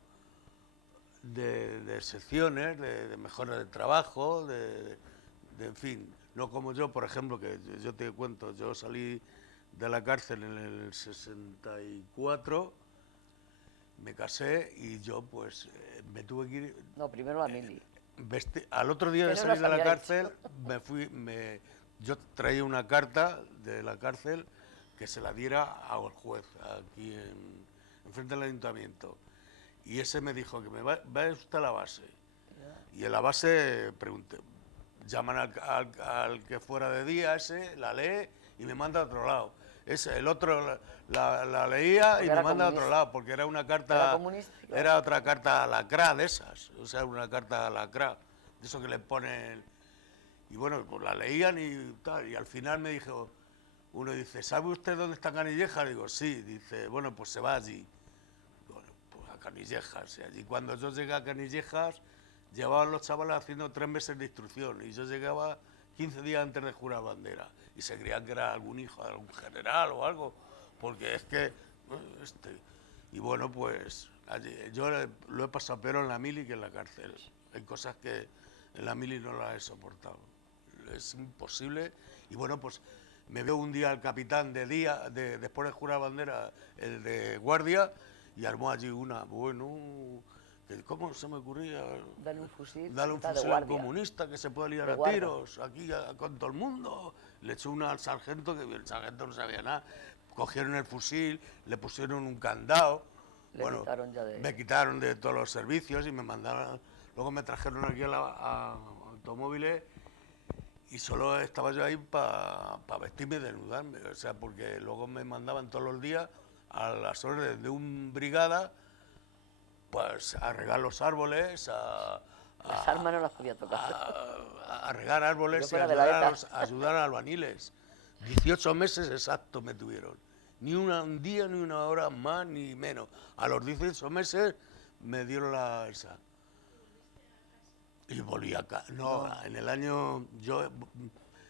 de secciones, de mejora de trabajo, en fin, no como yo, por ejemplo, que yo te cuento, yo salí de la cárcel en el 64, me casé y yo pues me tuve que ir... No, primero la mili. Al otro día Que de no salir las de la había cárcel, yo traía una carta de la cárcel que se la diera al juez, aquí enfrente del ayuntamiento. Y ese me dijo que me va usted a la base. Y en la base pregunté, llaman al que fuera de día ese, la lee y me manda a otro lado. El otro la leía Porque y me manda a otro lado, porque era una carta, era otra carta lacra de esas, o sea, una carta lacra, de eso que le ponen. Y bueno, pues la leían y tal, y al final me dijo, uno dice, ¿sabe usted dónde está Canillejas? Digo, sí, dice, bueno, pues se va allí. Bueno, pues a Canillejas, y allí cuando yo llegué a Canillejas, llevaban los chavales haciendo 3 meses de instrucción y yo llegaba 15 días antes de jurar bandera y se creían que era algún hijo de algún general o algo, porque es que... Y bueno, pues yo lo he pasado peor en la mili que en la cárcel. Hay cosas que en la mili no las he soportado. Es imposible. Y bueno, pues me veo un día al capitán después de jurar bandera, el de guardia, y armó allí ¿cómo se me ocurría? Dale un fusil. Dale un fusil a un comunista que se puede liar a tiros aquí con todo el mundo. Le echó una al sargento, que el sargento no sabía nada. Cogieron el fusil, le pusieron un candado. Me quitaron de todos los servicios y me mandaron. Luego me trajeron aquí a automóviles y solo estaba yo ahí para vestirme y desnudarme. O sea, porque luego me mandaban todos los días a las órdenes de un brigada, pues a regar los árboles, las armas no las podía tocar. A regar árboles y ayudar a albaniles. 18 meses exactos me tuvieron. Ni un día, ni una hora más, ni menos. A los 18 meses me dieron esa. Y volví acá. No, en el año...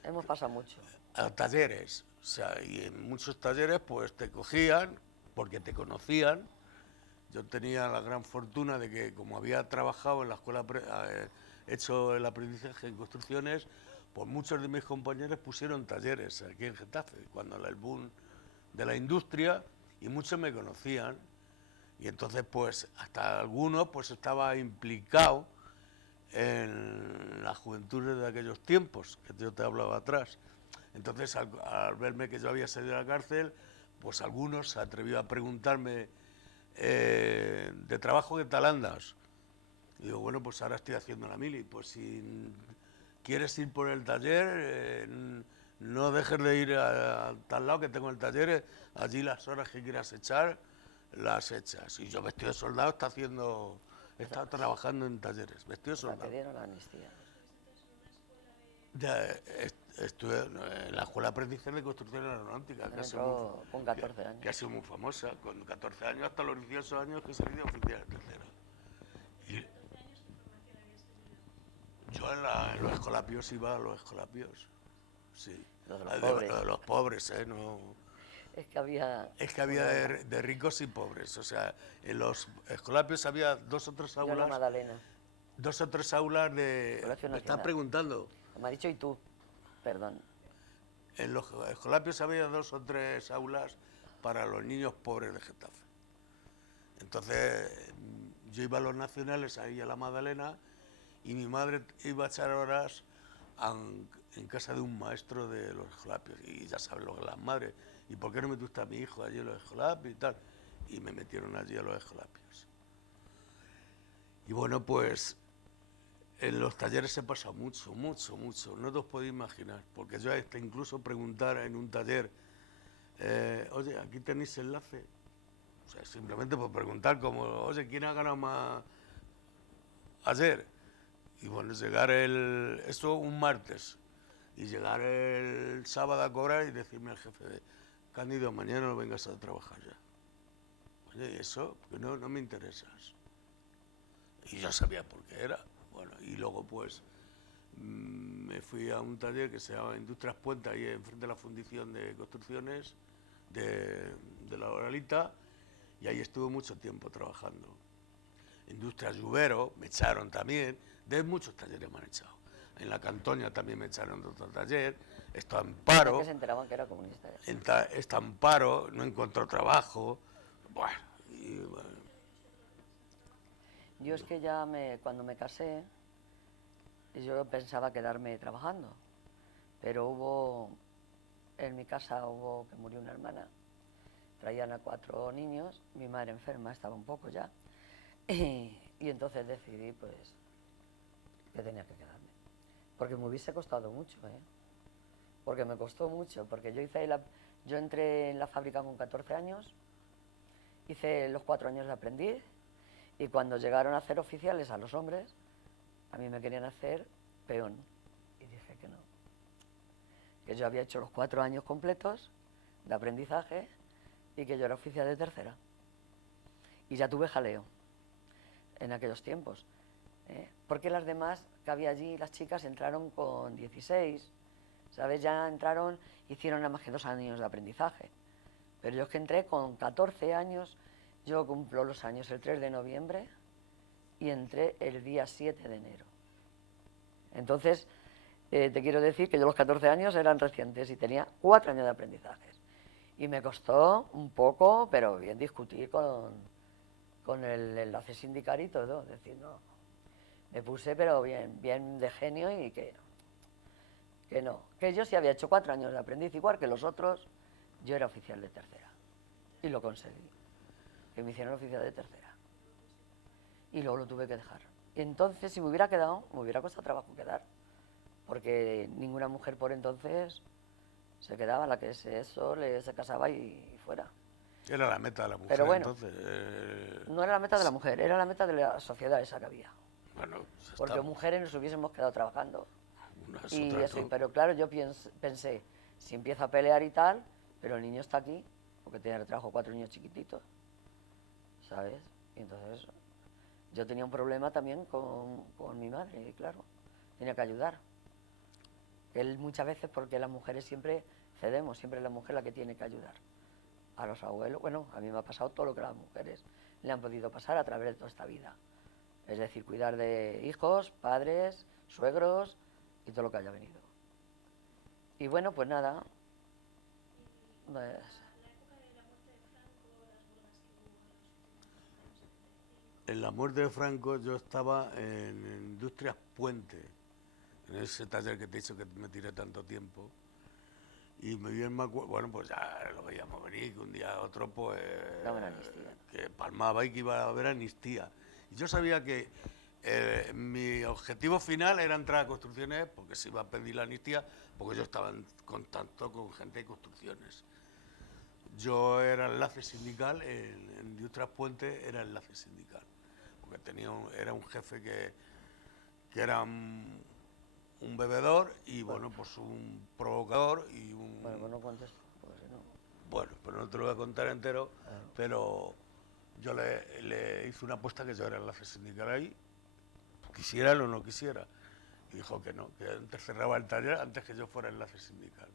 Hemos pasado mucho. A talleres. O sea, y en muchos talleres pues te cogían porque te conocían. Yo tenía la gran fortuna de que, como había trabajado en la escuela, hecho el aprendizaje en construcciones, pues muchos de mis compañeros pusieron talleres aquí en Getafe, cuando el boom de la industria, y muchos me conocían. Y entonces, pues, hasta algunos, pues, estaba implicado en las juventudes de aquellos tiempos, que yo te hablaba atrás. Entonces, al verme que yo había salido de la cárcel, pues algunos se atrevió a preguntarme, ¿de trabajo qué tal andas? Y digo, bueno, pues ahora estoy haciendo la mili. Pues si quieres ir por el taller, no dejes de ir a tal lado que tengo el taller, allí las horas que quieras echar, las echas. Y yo, vestido de soldado, está trabajando en talleres, vestido de soldado. Te dieron la amnistía. Estuve en la escuela de aprendizaje de construcción aeronáutica, que ha sido con 14 años. Que ha sido muy famosa, con 14 años hasta los 18 años que salí de oficial de tercera. Y yo en los escolapios iba a los escolapios, sí. Los pobres, no... Es que había de ricos y pobres, o sea, en los escolapios había 2 o 3 aulas. Magdalena. 2 o 3 aulas de... Colegio Me estás Nacional. preguntando. Me ha dicho y tú, perdón. En los escolapios había 2 o 3 aulas para los niños pobres de Getafe. Entonces, yo iba a los nacionales, ahí a la Magdalena, y mi madre iba a echar horas en casa de un maestro de los escolapios. Y ya sabes lo que las madres, ¿y por qué no metiste a mi hijo allí en los escolapios y tal? Y me metieron allí a los escolapios. Y bueno, pues en los talleres he pasado mucho, no te os podéis imaginar, porque yo hasta incluso preguntar en un taller, oye, aquí tenéis enlace, o sea, simplemente por preguntar como, oye, ¿quién ha ganado más ayer? Y bueno, llegar eso un martes, y llegar el sábado a cobrar y decirme al jefe de, Cándido, mañana no vengas a trabajar ya. Oye, ¿y eso? Porque no me interesas. Y yo sabía por qué era. Bueno, y luego pues me fui a un taller que se llama Industrias Puente, ahí enfrente de la Fundición de Construcciones de la Oralita, y ahí estuve mucho tiempo trabajando. Industrias Lluvero, me echaron también, de muchos talleres me han echado. En la Cantoña también me echaron de otro taller, estaba en Ya paro, que se enteraban que era comunista. está en paro, no encontró trabajo, bueno, y bueno, Yo es que cuando me casé, yo pensaba quedarme trabajando, pero en mi casa hubo que murió una hermana, traían a 4 niños, mi madre enferma, estaba un poco ya, y entonces decidí pues que tenía que quedarme, porque me hubiese costado mucho, porque me costó mucho, porque yo entré en la fábrica con 14 años, hice los 4 años de aprendiz, y cuando llegaron a hacer oficiales a los hombres, a mí me querían hacer peón, y dije que no, que yo había hecho los 4 años completos de aprendizaje y que yo era oficial de tercera. Y ya tuve jaleo en aquellos tiempos, porque las demás que había allí, las chicas entraron con 16, ¿sabes? Ya entraron, hicieron nada más que 2 años de aprendizaje. Pero yo es que entré con 14 años, yo cumplo los años el 3 de noviembre y entré el día 7 de enero. Entonces, te quiero decir que yo los 14 años eran recientes y tenía 4 años de aprendizajes. Y me costó un poco, pero bien, discutir con el enlace sindical y todo. Es decir, no, me puse pero bien de genio y que no. Que yo sí había hecho 4 años de aprendiz, igual que los otros, yo era oficial de tercera. Y lo conseguí, que me hicieron oficial de tercera. Y luego lo tuve que dejar. Y entonces, si me hubiera quedado, me hubiera costado trabajo quedar. Porque ninguna mujer por entonces se quedaba, la que se casaba y fuera. era la meta de la mujer. Pero bueno, entonces. No era la meta de la mujer, era la meta de la sociedad esa que había. Bueno, pues Porque está, mujeres nos hubiésemos quedado trabajando. unas Y otras eso, no. pero claro, yo pensé, si empiezo a pelear y tal, pero el niño está aquí, porque trajo 4 niños chiquititos, ¿sabes? Y entonces yo tenía un problema también con mi madre, y claro, tenía que ayudar. Él muchas veces, porque las mujeres siempre cedemos, siempre es la mujer la que tiene que ayudar. A los abuelos, bueno, a mí me ha pasado todo lo que las mujeres le han podido pasar a través de toda esta vida. Es decir, cuidar de hijos, padres, suegros y todo lo que haya venido. Y bueno, pues nada. Pues, La época de la muerte de Franco, las huelgas que hubo en los últimos años, 75. En la muerte de Franco yo estaba en Industrias Puente, en ese taller que te he dicho que me tiré tanto tiempo. Y me bien me acuerdo, bueno, pues ya lo veíamos venir, que un día a otro, pues, daban amnistía. que palmaba y que iba a haber amnistía. Y yo sabía que mi objetivo final era entrar a construcciones, porque se iba a pedir la amnistía, porque yo estaba en contacto con gente de construcciones. Yo era enlace sindical, en Industrias Puente era enlace sindical, porque era un jefe que era un bebedor y bueno, pues un provocador y un... Bueno, pues no cuentes, porque si no... Bueno, pero no te lo voy a contar entero, Claro. pero yo le hice una apuesta que yo era enlace sindical ahí, quisiera o no quisiera, y dijo que no, que antes cerraba el taller antes que yo fuera enlace sindical.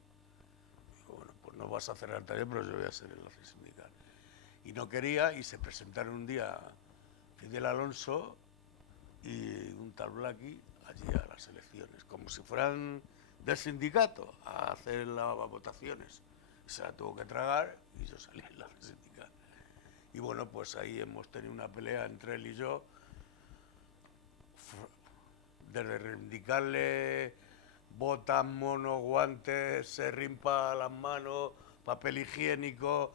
Dijo, bueno, pues no vas a cerrar el taller, pero yo voy a ser enlace sindical. Y no quería, y se presentaron un día Fidel Alonso y un tal Blackie allí a las elecciones, como si fueran del sindicato, a hacer las votaciones. Se la tuvo que tragar y yo salí en la del sindicato. Y bueno, pues ahí hemos tenido una pelea entre él y yo, desde reivindicarle botas, monos, guantes, serrín para las manos, papel higiénico,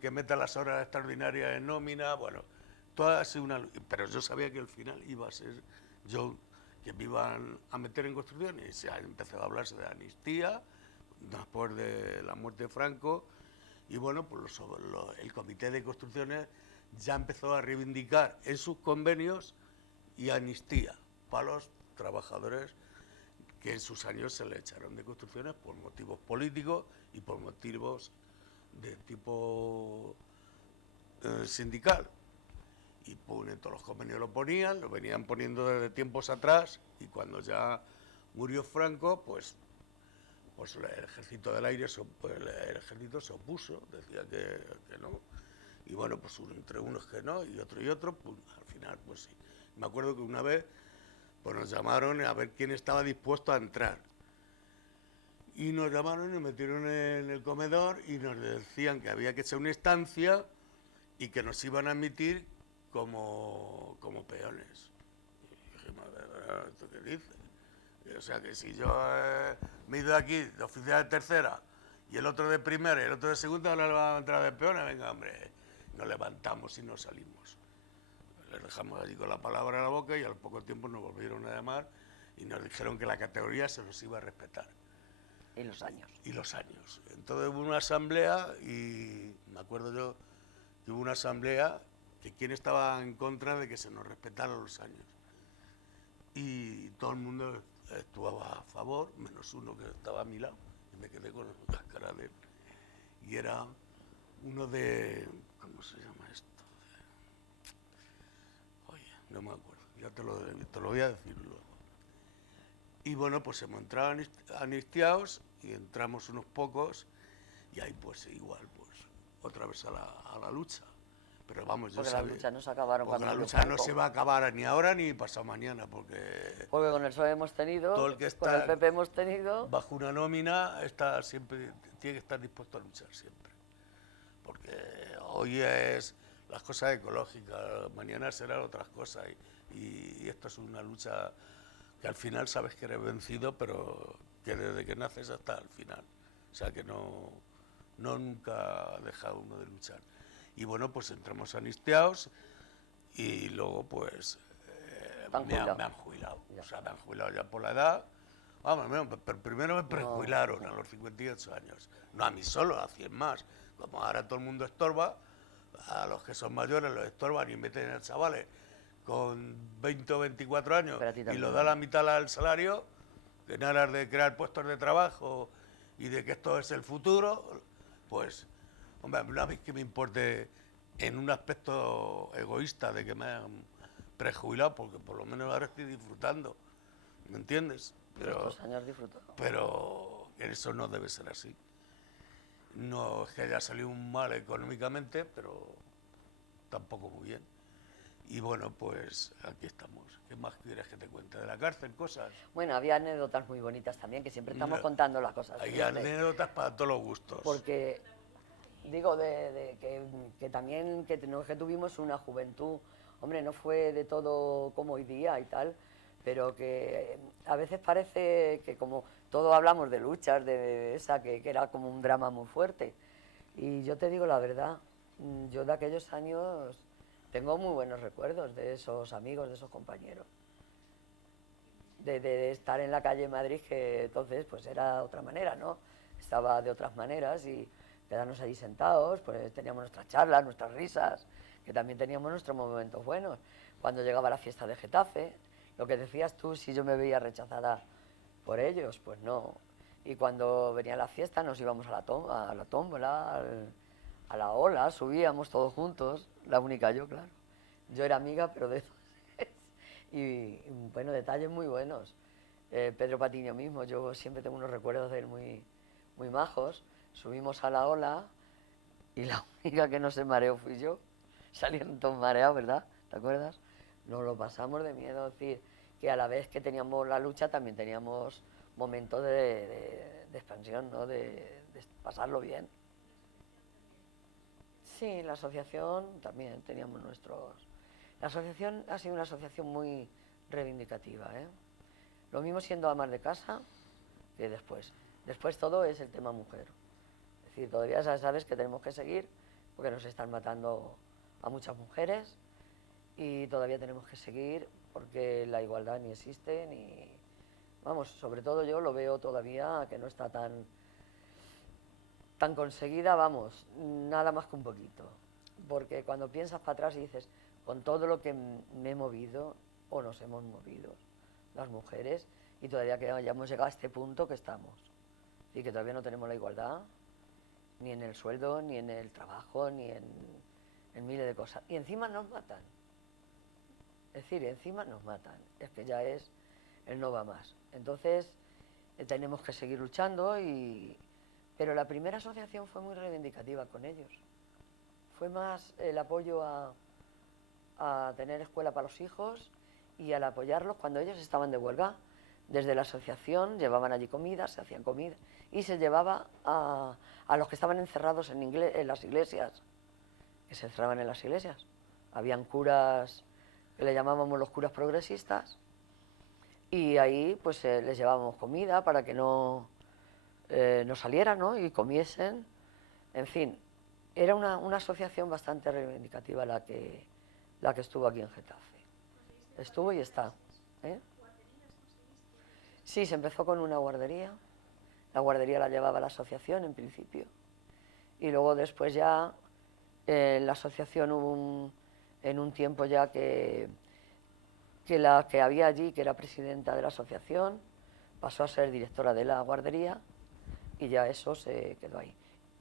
que meta las horas extraordinarias en nómina, bueno, toda ha sido una... Pero yo sabía que al final iba a ser yo, que me iban a meter en construcciones, y se empezó a hablarse de amnistía, después de la muerte de Franco, y bueno, pues el Comité de Construcciones ya empezó a reivindicar en sus convenios y amnistía para los trabajadores que en sus años se le echaron de construcciones por motivos políticos y por motivos de tipo sindical. Y en todos los convenios lo ponían, lo venían poniendo desde tiempos atrás, y cuando ya murió Franco, pues el ejército del aire, el ejército se opuso, decía que no. Y bueno, pues entre unos que no y otro, pues al final, pues sí. Me acuerdo que una vez pues nos llamaron a ver quién estaba dispuesto a entrar. Y nos llamaron y nos metieron en el comedor y nos decían que había que echar una estancia y que nos iban a admitir como peones. Y dije, madre, ¿esto qué dice? O sea que si yo me he ido de aquí de oficial de tercera y el otro de primera y el otro de segunda, ahora le van a entrar de peones, venga hombre, nos levantamos y nos salimos. Les dejamos allí con la palabra en la boca y al poco tiempo nos volvieron a llamar y nos dijeron que la categoría se nos iba a respetar. Y los años. Y los años. Entonces hubo una asamblea y me acuerdo yo que hubo una asamblea que quién estaba en contra de que se nos respetaran los años. Y todo el mundo estuvo a favor, menos uno que estaba a mi lado, y me quedé con la cara de él. Y era uno de... ¿Cómo se llama esto? Oye, no me acuerdo, ya te lo voy a decir luego. Y bueno, pues hemos entrado anistiados y entramos unos pocos, y ahí pues igual, pues otra vez a la lucha. Pero vamos, yo Porque sabía... las luchas no se acabaron Porque cuando la murió lucha no Franco. se va a acabar ni ahora ni pasado mañana, porque Porque con el PSOE hemos tenido, todo el que con el está PP hemos tenido. bajo una nómina está siempre, tiene que estar dispuesto a luchar siempre. Porque hoy es las cosas ecológicas, mañana serán otras cosas, y esto es una lucha que al final sabes que eres vencido, pero que desde que naces hasta el final. O sea que no nunca ha dejado uno de luchar. Y bueno, pues entramos anistiados y luego pues me han jubilado. O sea, me han jubilado ya por la edad. Vamos, pero primero me prejubilaron a los 58 años. No a mí solo, a 100 más. Como ahora todo el mundo estorba, a los que son mayores los estorban y meten a chavales con 20 o 24 años y lo da la mitad al salario, en aras de crear puestos de trabajo y de que esto es el futuro, pues, hombre, una vez que me importe en un aspecto egoísta de que me han prejubilado, porque por lo menos ahora estoy disfrutando, ¿me entiendes? Estos años disfrutado. Pero eso no debe ser así. No es que haya salido un mal económicamente, pero tampoco muy bien. Y bueno, pues aquí estamos. ¿Qué más quieres que te cuente de la cárcel? Cosas. Bueno, había anécdotas muy bonitas también, que siempre estamos contando las cosas. Hay anécdotas para todos los gustos. Porque, digo, que también que tuvimos una juventud, hombre, no fue de todo como hoy día y tal, pero que a veces parece que como todos hablamos de luchas, de esa, que era como un drama muy fuerte. Y yo te digo la verdad, yo de aquellos años tengo muy buenos recuerdos de esos amigos, de esos compañeros. De estar en la calle en Madrid, que entonces pues era otra manera, ¿no? Estaba de otras maneras y quedarnos allí sentados, pues teníamos nuestras charlas, nuestras risas, que también teníamos nuestros momentos buenos. Cuando llegaba la fiesta de Getafe, lo que decías tú, si yo me veía rechazada por ellos, pues no. Y cuando venía la fiesta nos íbamos a la tómbola, a la ola, subíamos todos juntos, la única yo, claro. Yo era amiga, pero de y bueno, detalles muy buenos. Pedro Patiño mismo, yo siempre tengo unos recuerdos de él muy, muy majos. Subimos a la ola y la única que no se mareó fui yo. Salieron todos mareados, ¿verdad? ¿Te acuerdas? nos lo pasamos de miedo, es decir, que a la vez que teníamos la lucha también teníamos momentos de expansión, ¿no? De pasarlo bien. Sí, la asociación también teníamos nuestros... La asociación ha sido una asociación muy reivindicativa, ¿eh? Lo mismo siendo amas de casa que después. Después todo es el tema mujer. Es decir, todavía sabes que tenemos que seguir porque nos están matando a muchas mujeres y todavía tenemos que seguir porque la igualdad ni existe ni... Vamos, sobre todo yo lo veo todavía que no está tan conseguida, vamos, nada más que un poquito. Porque cuando piensas para atrás y dices, con todo lo que me he movido o nos hemos movido las mujeres y todavía que ya hemos llegado a este punto que estamos. Y que todavía no tenemos la igualdad, ni en el sueldo, ni en el trabajo, ni en miles de cosas. Y encima nos matan. Es decir, encima nos matan. Es que ya es el no va más. Entonces, tenemos que seguir luchando pero la primera asociación fue muy reivindicativa con ellos. Fue más el apoyo a tener escuela para los hijos y al apoyarlos cuando ellos estaban de huelga. Desde la asociación llevaban allí comida, se hacían comida y se llevaba a los que estaban encerrados en las iglesias, que se encerraban en las iglesias. Habían curas que le llamábamos los curas progresistas y ahí pues les llevábamos comida para que no salieran, ¿no? Y comiesen. En fin, era una asociación bastante reivindicativa la que estuvo aquí en Getafe. Estuvo y está. ¿Eh? Sí, se empezó con una guardería. La guardería la llevaba la asociación en principio. Y luego después ya la asociación hubo en un tiempo ya que la que había allí, que era presidenta de la asociación, pasó a ser directora de la guardería y ya eso se quedó ahí.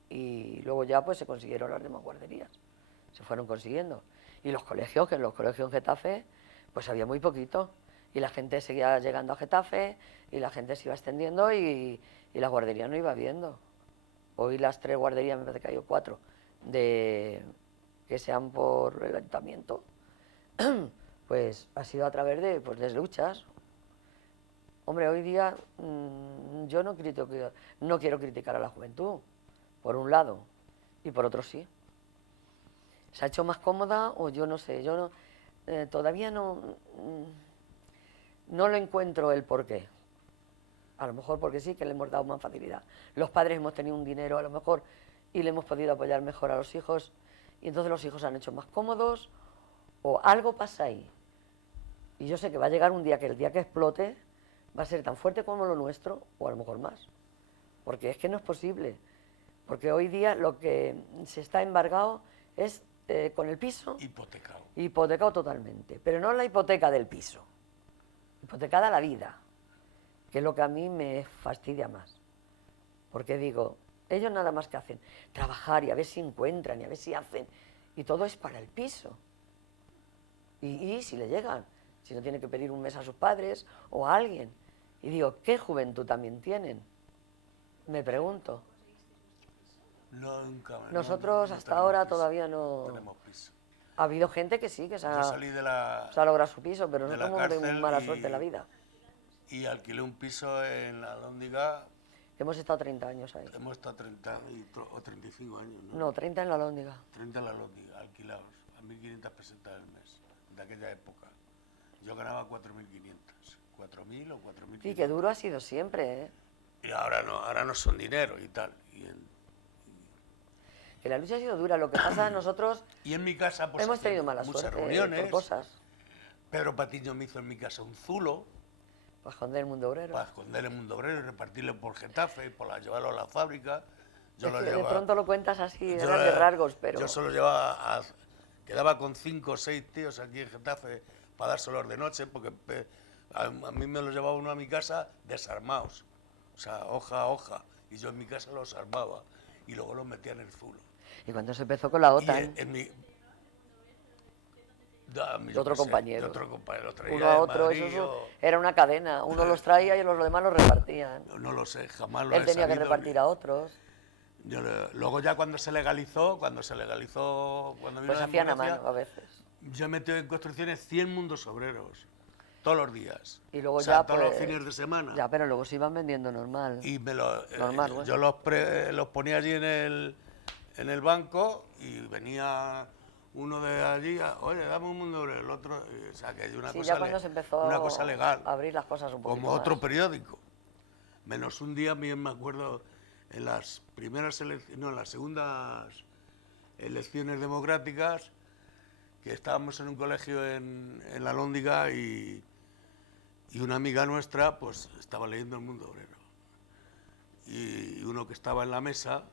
Y luego ya pues se consiguieron las demás guarderías, se fueron consiguiendo. Y los colegios, que en los colegios en Getafe pues había muy poquito. Y la gente seguía llegando a Getafe y la gente se iba extendiendo y la guardería no iba viendo. Hoy las 3 guarderías, me parece que hay 4, que sean por el ayuntamiento, pues ha sido a través de luchas. Hombre, hoy día yo no quiero criticar a la juventud, por un lado, y por otro sí. ¿Se ha hecho más cómoda o yo no sé? Todavía no lo encuentro el porqué. A lo mejor porque sí, que le hemos dado más facilidad. Los padres hemos tenido un dinero a lo mejor y le hemos podido apoyar mejor a los hijos y entonces los hijos se han hecho más cómodos o algo pasa ahí. Y yo sé que va a llegar un día que el día que explote va a ser tan fuerte como lo nuestro o a lo mejor más. Porque es que no es posible. Porque hoy día lo que se está embargado es con el piso. Hipotecado. Hipotecado totalmente. Pero no la hipoteca del piso. Hipotecada la vida, que es lo que a mí me fastidia más. Porque digo, ellos nada más que hacen trabajar y a ver si encuentran y a ver si hacen. Y todo es para el piso. Y si le llegan, si no tienen que pedir un mes a sus padres o a alguien. Y digo, ¿qué juventud también tienen? Me pregunto. Nunca. Nosotros hasta ahora todavía no tenemos piso. Ha habido gente que sí, que se ha logrado su piso, pero nosotros hemos tenido muy mala suerte en la vida. Y alquilé un piso en la Alhóndiga. Hemos estado 30 años ahí. Hemos estado 30 o 35 años, ¿no? No, 30 en la Alhóndiga. 30 en la Alhóndiga, alquilados, a 1.500 pesetas al mes, de aquella época. Yo ganaba 4.500, 4.000 o 4.500. Sí, que duro ha sido siempre, ¿eh? Y ahora no son dinero y tal. Que la lucha ha sido dura, lo que pasa nosotros... Y en mi casa pues hemos tenido mala muchas suerte reuniones. por cosas. Pedro Patiño me hizo en mi casa un zulo. Para esconder el mundo obrero. Para esconder el mundo obrero y repartirlo por Getafe, llevarlo a la fábrica. Yo de pronto lo cuentas así, de grandes rasgos, pero... Yo solo llevaba... Quedaba con 5 o 6 tíos aquí en Getafe para dárselos de noche, porque a mí me los llevaba uno a mi casa desarmados. O sea, hoja a hoja. Y yo en mi casa los armaba y luego los metía en el zulo. ¿Y cuando se empezó con la OTAN? De otro compañero. De otro compañero. Uno a otro, eso era una cadena. Uno los traía y los demás los repartían. No lo sé, jamás lo he Él tenía que sabido. repartir a otros. Luego ya cuando se legalizó, cuando vino Pues la hacían a democracia, mano a veces. yo he metido en construcciones 100 mundos obreros, todos los días. Y luego O sea, ya, todos pues, los fines de semana. Ya, pero luego se iban vendiendo normal. Y Normal, bueno. yo los ponía allí en el banco y venía uno de allí, oye, dame un mundo obrero, el otro, o sea, que hay una Sí, cosa, ya cuando se empezó una cosa legal, a abrir las cosas un poquito como otro más. periódico. Menos un día, bien me acuerdo, en las primeras elecciones, no, en las segundas elecciones democráticas, que estábamos en un colegio en La Lóndiga y una amiga nuestra pues estaba leyendo El Mundo Obrero. Y uno que estaba en la mesa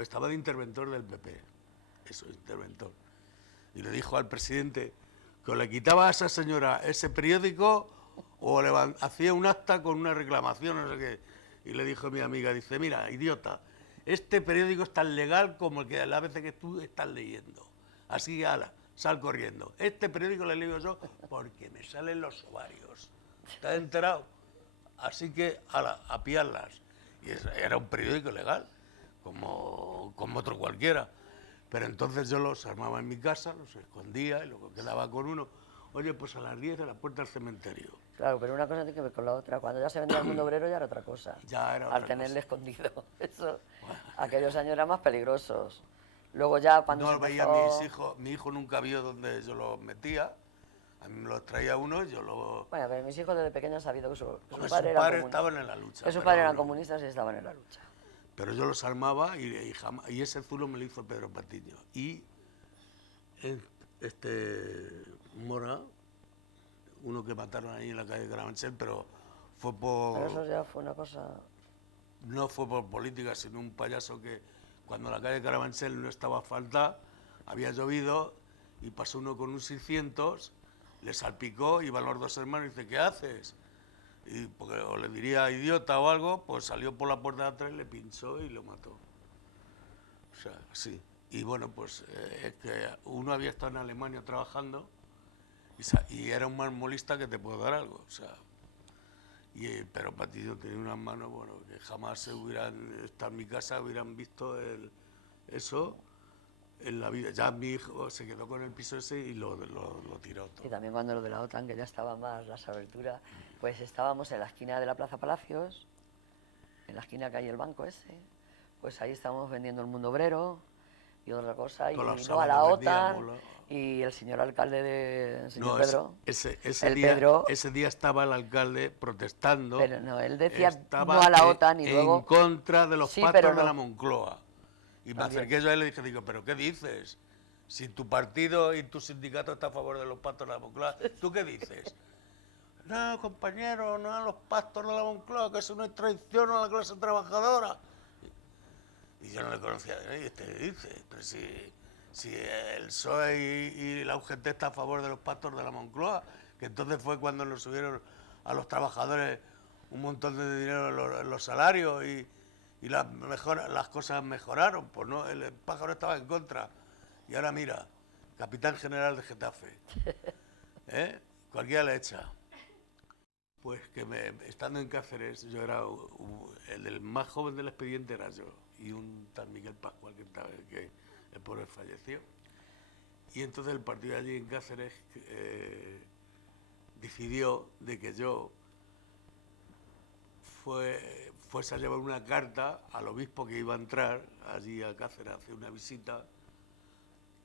estaba de interventor del PP, eso, interventor. Y le dijo al presidente que o le quitaba a esa señora ese periódico o hacía un acta con una reclamación, no sé qué. Y le dijo mi amiga, dice, mira, idiota, este periódico es tan legal como el que la veces que tú estás leyendo. Así que, ala, sal corriendo. Este periódico lo leo yo porque me salen los ovarios. ¿Te has enterado? Así que, ala, a pillarlas. Y era un periódico legal, como otro cualquiera. Pero entonces yo los armaba en mi casa, los escondía y luego quedaba con uno. Oye, pues a las 10 a la puerta del cementerio. Claro, pero una cosa tiene que ver con la otra. Cuando ya se vendía el mundo obrero ya era otra cosa. Ya era Al otra tenerle cosa. escondido. Eso, aquellos años eran más peligrosos. Luego ya cuando No se veía empezó... a mis hijos, mi hijo nunca vio donde yo los metía. A mí me los traía uno y yo los... Bueno, pero mis hijos desde pequeños han sabido que su Hombre, padre sus era padres comunista. estaban en la lucha. Que sus pero padres eran no. comunistas y estaban en la lucha. Pero yo los armaba y ese zulo me lo hizo Pedro Patiño. Y este Mora, uno que mataron ahí en la calle Carabanchel, pero fue Pero eso por... ya fue una cosa... No fue por política, sino un payaso que cuando la calle Carabanchel no estaba asfaltada, había llovido y pasó uno con un 600, le salpicó, iban los dos hermanos y dice, ¿qué haces? Y porque o le diría idiota o algo, pues salió por la puerta de atrás, le pinchó y lo mató. O sea, sí. Y bueno, pues es que uno había estado en Alemania trabajando y era un marmolista que te puede dar algo. O sea, pero Patiño tenía unas manos, bueno, que jamás se hubieran estado en mi casa, hubieran visto eso en la vida. Ya mi hijo se quedó con el piso ese y lo tiró todo. Y también cuando lo de la OTAN, que ya estaba más las aberturas, pues estábamos en la esquina de la Plaza Palacios, en la esquina que hay el banco ese, pues ahí estábamos vendiendo el mundo obrero y otra cosa, y Todos los no a la sábados OTAN, vendíamos y el señor alcalde de... el señor No, Pedro, ese el día, Pedro, ese día estaba el alcalde protestando. pero no, él decía estaba no a la OTAN y en luego... contra de los Sí, pactos pero de no. la Moncloa. Y me También. acerqué yo a él y le dije, digo, ¿pero qué dices? Si tu partido y tu sindicato está a favor de los pactos de la Moncloa, ¿tú qué dices? No, compañero, no a los pactos de la Moncloa, que eso no es traición a la clase trabajadora. Y yo no le conocía. ¿Y este qué dice? Pero si el PSOE y la UGT está a favor de los pactos de la Moncloa, que entonces fue cuando nos subieron a los trabajadores un montón de dinero en los salarios y las cosas mejoraron. Pues no, el pájaro estaba en contra. Y ahora mira, capitán general de Getafe. ¿Eh? Cualquiera le echa. Pues que estando en Cáceres, yo era el más joven del expediente era yo y un tal Miguel Pascual que el pobre falleció. Y entonces el partido allí en Cáceres decidió de que yo fuese a llevar una carta al obispo que iba a entrar allí a Cáceres a hacer una visita,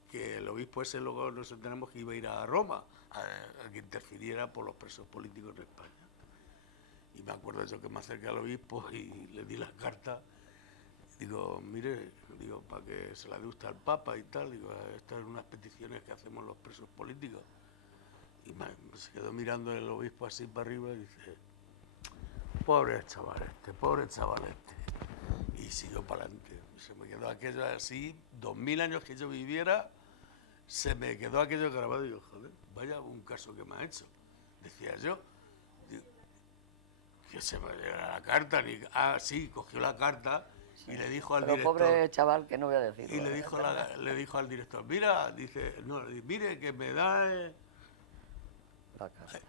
que el obispo ese luego nos enteramos que iba a ir a Roma a que interfiriera por los presos políticos en España. Y me acuerdo yo que me acerqué al obispo y le di la carta. Digo, mire, digo, para que se la dé usted al Papa y tal. Digo, estas son unas peticiones que hacemos los presos políticos. Y se quedó mirando el obispo así para arriba y dice, pobre chaval este. Y siguió para adelante. Se me quedó aquello así, 2000 años que yo viviera, se me quedó aquello grabado y digo, joder, vaya un caso que me ha hecho. Decía yo. Que se me diera la carta, sí, cogió la carta y le dijo al Pero director. pobre chaval, que no voy a decirlo. Y le dijo al director, mira, dice, no, mire que me da La carta.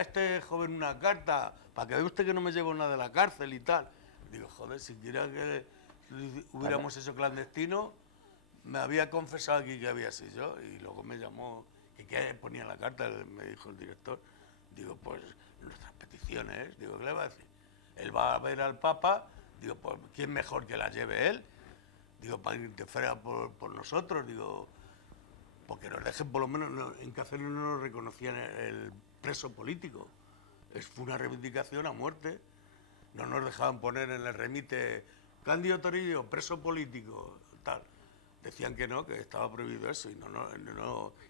este joven una carta para que vea usted que no me llevo nada de la cárcel y tal. Digo, joder, si quiera que hubiéramos hecho clandestino, me había confesado aquí que había sido yo y luego me llamó, que qué ponía en la carta, me dijo el director. Digo, pues nuestras peticiones, digo, ¿qué le va a decir? Él va a ver al Papa, digo, pues ¿quién mejor que la lleve él? Digo, para ir de fuera por nosotros, digo, porque nos dejen, por lo menos en Cáceres no nos reconocían el preso político. Fue una reivindicación a muerte. No nos dejaban poner en el remite Cándido Torillo, preso político, tal. Decían que no, que estaba prohibido eso y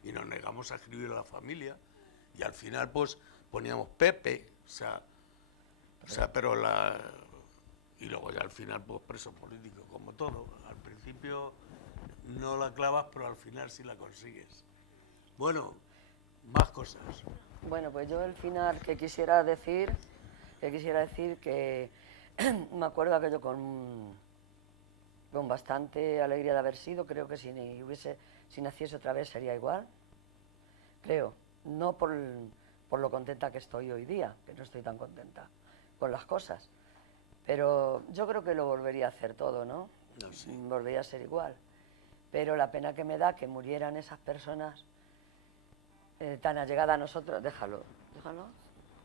y nos negamos a escribir a la familia. Y al final pues poníamos Pepe, o sea, pero y luego ya al final pues preso político, como todo. Al principio no la clavas, pero al final sí la consigues. Bueno, más cosas. Bueno, pues yo el final que quisiera decir que me acuerdo aquello con bastante alegría de haber sido, creo que si naciese otra vez sería igual, creo, no por lo contenta que estoy hoy día, que no estoy tan contenta con las cosas, pero yo creo que lo volvería a hacer todo, ¿no? No, sí. Volvería a ser igual, pero la pena que me da que murieran esas personas tan allegadas a nosotros, déjalo,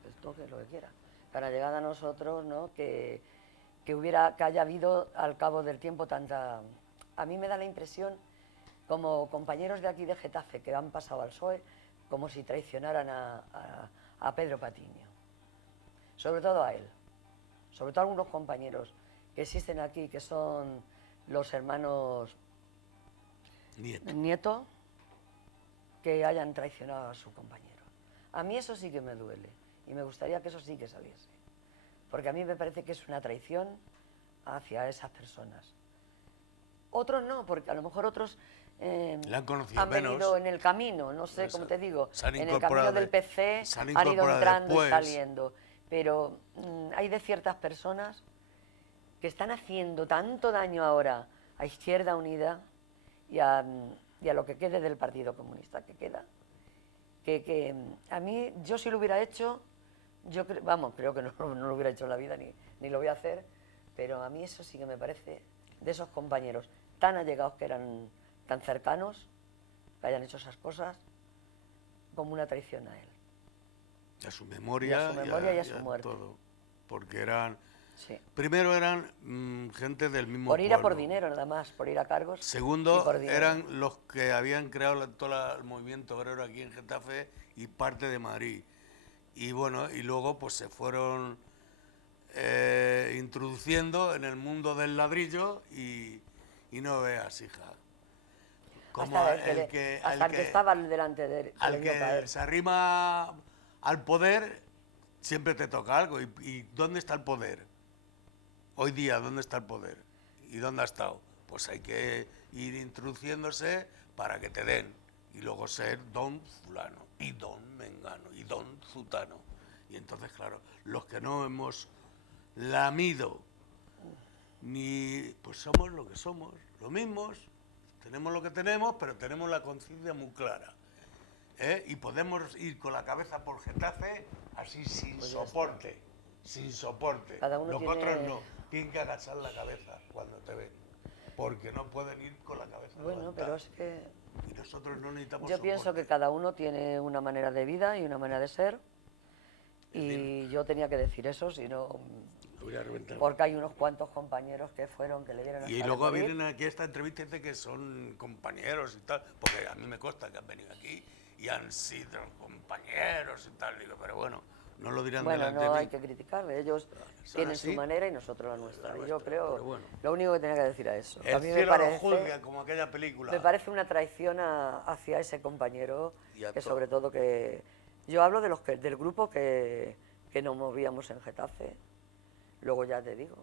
esto que es lo que quiera, tan allegada a nosotros, ¿no? Que haya habido al cabo del tiempo tanta... A mí me da la impresión, como compañeros de aquí de Getafe que han pasado al PSOE, como si traicionaran a Pedro Patiño. Sobre todo a él. Sobre todo a algunos compañeros que existen aquí, que son los hermanos Nieto, que hayan traicionado a su compañero. A mí eso sí que me duele y me gustaría que eso sí que saliese. Porque a mí me parece que es una traición hacia esas personas. Otros no, porque a lo mejor otros han venido en el camino, no sé cómo te digo, en el camino del PC han ido entrando y saliendo. Pero hay de ciertas personas que están haciendo tanto daño ahora a Izquierda Unida y a lo que quede del Partido Comunista que queda, que a mí, yo si lo hubiera hecho... creo que no lo hubiera hecho en la vida ni lo voy a hacer, pero a mí eso sí que me parece, de esos compañeros tan allegados que eran tan cercanos, que hayan hecho esas cosas, como una traición a él. Y a su memoria y a su muerte. Todo. Porque eran... Sí. Primero eran gente del mismo pueblo. Por ir pueblo. a por dinero nada más, por ir a cargos. Segundo, eran los que habían creado todo el movimiento obrero aquí en Getafe y parte de Madrid. Y bueno, y luego pues se fueron introduciendo en el mundo del ladrillo y no veas, hija. Como hasta el que estaba delante de él. Al que se arrima al poder, siempre te toca algo. ¿Y dónde está el poder? Hoy día, ¿dónde está el poder? ¿Y dónde ha estado? Pues hay que ir introduciéndose para que te den. Y luego ser don fulano, y don mengano, y don zutano. Y entonces, claro, los que no hemos lamido, pues somos lo que somos, los mismos, tenemos lo que tenemos, pero tenemos la conciencia muy clara. Y podemos ir con la cabeza por Getafe así sin soporte, sin soporte. Los otros no, tienen que agachar la cabeza cuando te ven, porque no pueden ir con la cabeza levantada. Pero es que... Y nosotros no necesitamos Yo soporte. pienso que cada uno tiene una manera de vida y una manera de ser, y yo tenía que decir eso, si no... Porque hay unos cuantos compañeros que le dieron hasta y luego vienen aquí a esta entrevista y dicen que son compañeros y tal, porque a mí me consta que han venido aquí y han sido compañeros y tal, digo, pero bueno, no lo dirán delante de mí. Bueno, no hay que criticarle, ellos tienen su manera y nosotros la nuestra. Y yo creo, bueno, lo único que tenía que decir es eso. El a mí cielo me parece, lo juzga, como aquella película. Me parece una traición hacia ese compañero, que sobre todo que... Yo hablo del grupo que nos movíamos en Getafe. Luego ya te digo,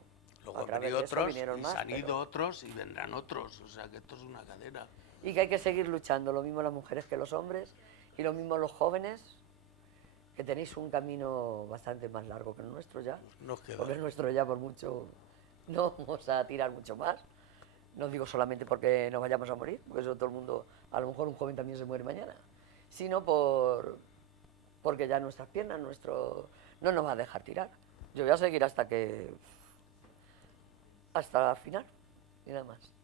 luego han venido otros, y más, se han ido otros y vendrán otros, o sea que esto es una cadena. Y que hay que seguir luchando, lo mismo las mujeres que los hombres, y lo mismo los jóvenes, que tenéis un camino bastante más largo que el nuestro ya. Nos queda. Porque el nuestro ya por mucho no vamos a tirar mucho más. No digo solamente porque nos vayamos a morir, porque eso todo el mundo, a lo mejor un joven también se muere mañana, sino porque ya nuestras piernas, no nos va a dejar tirar. Yo voy a seguir hasta el final. y nada más.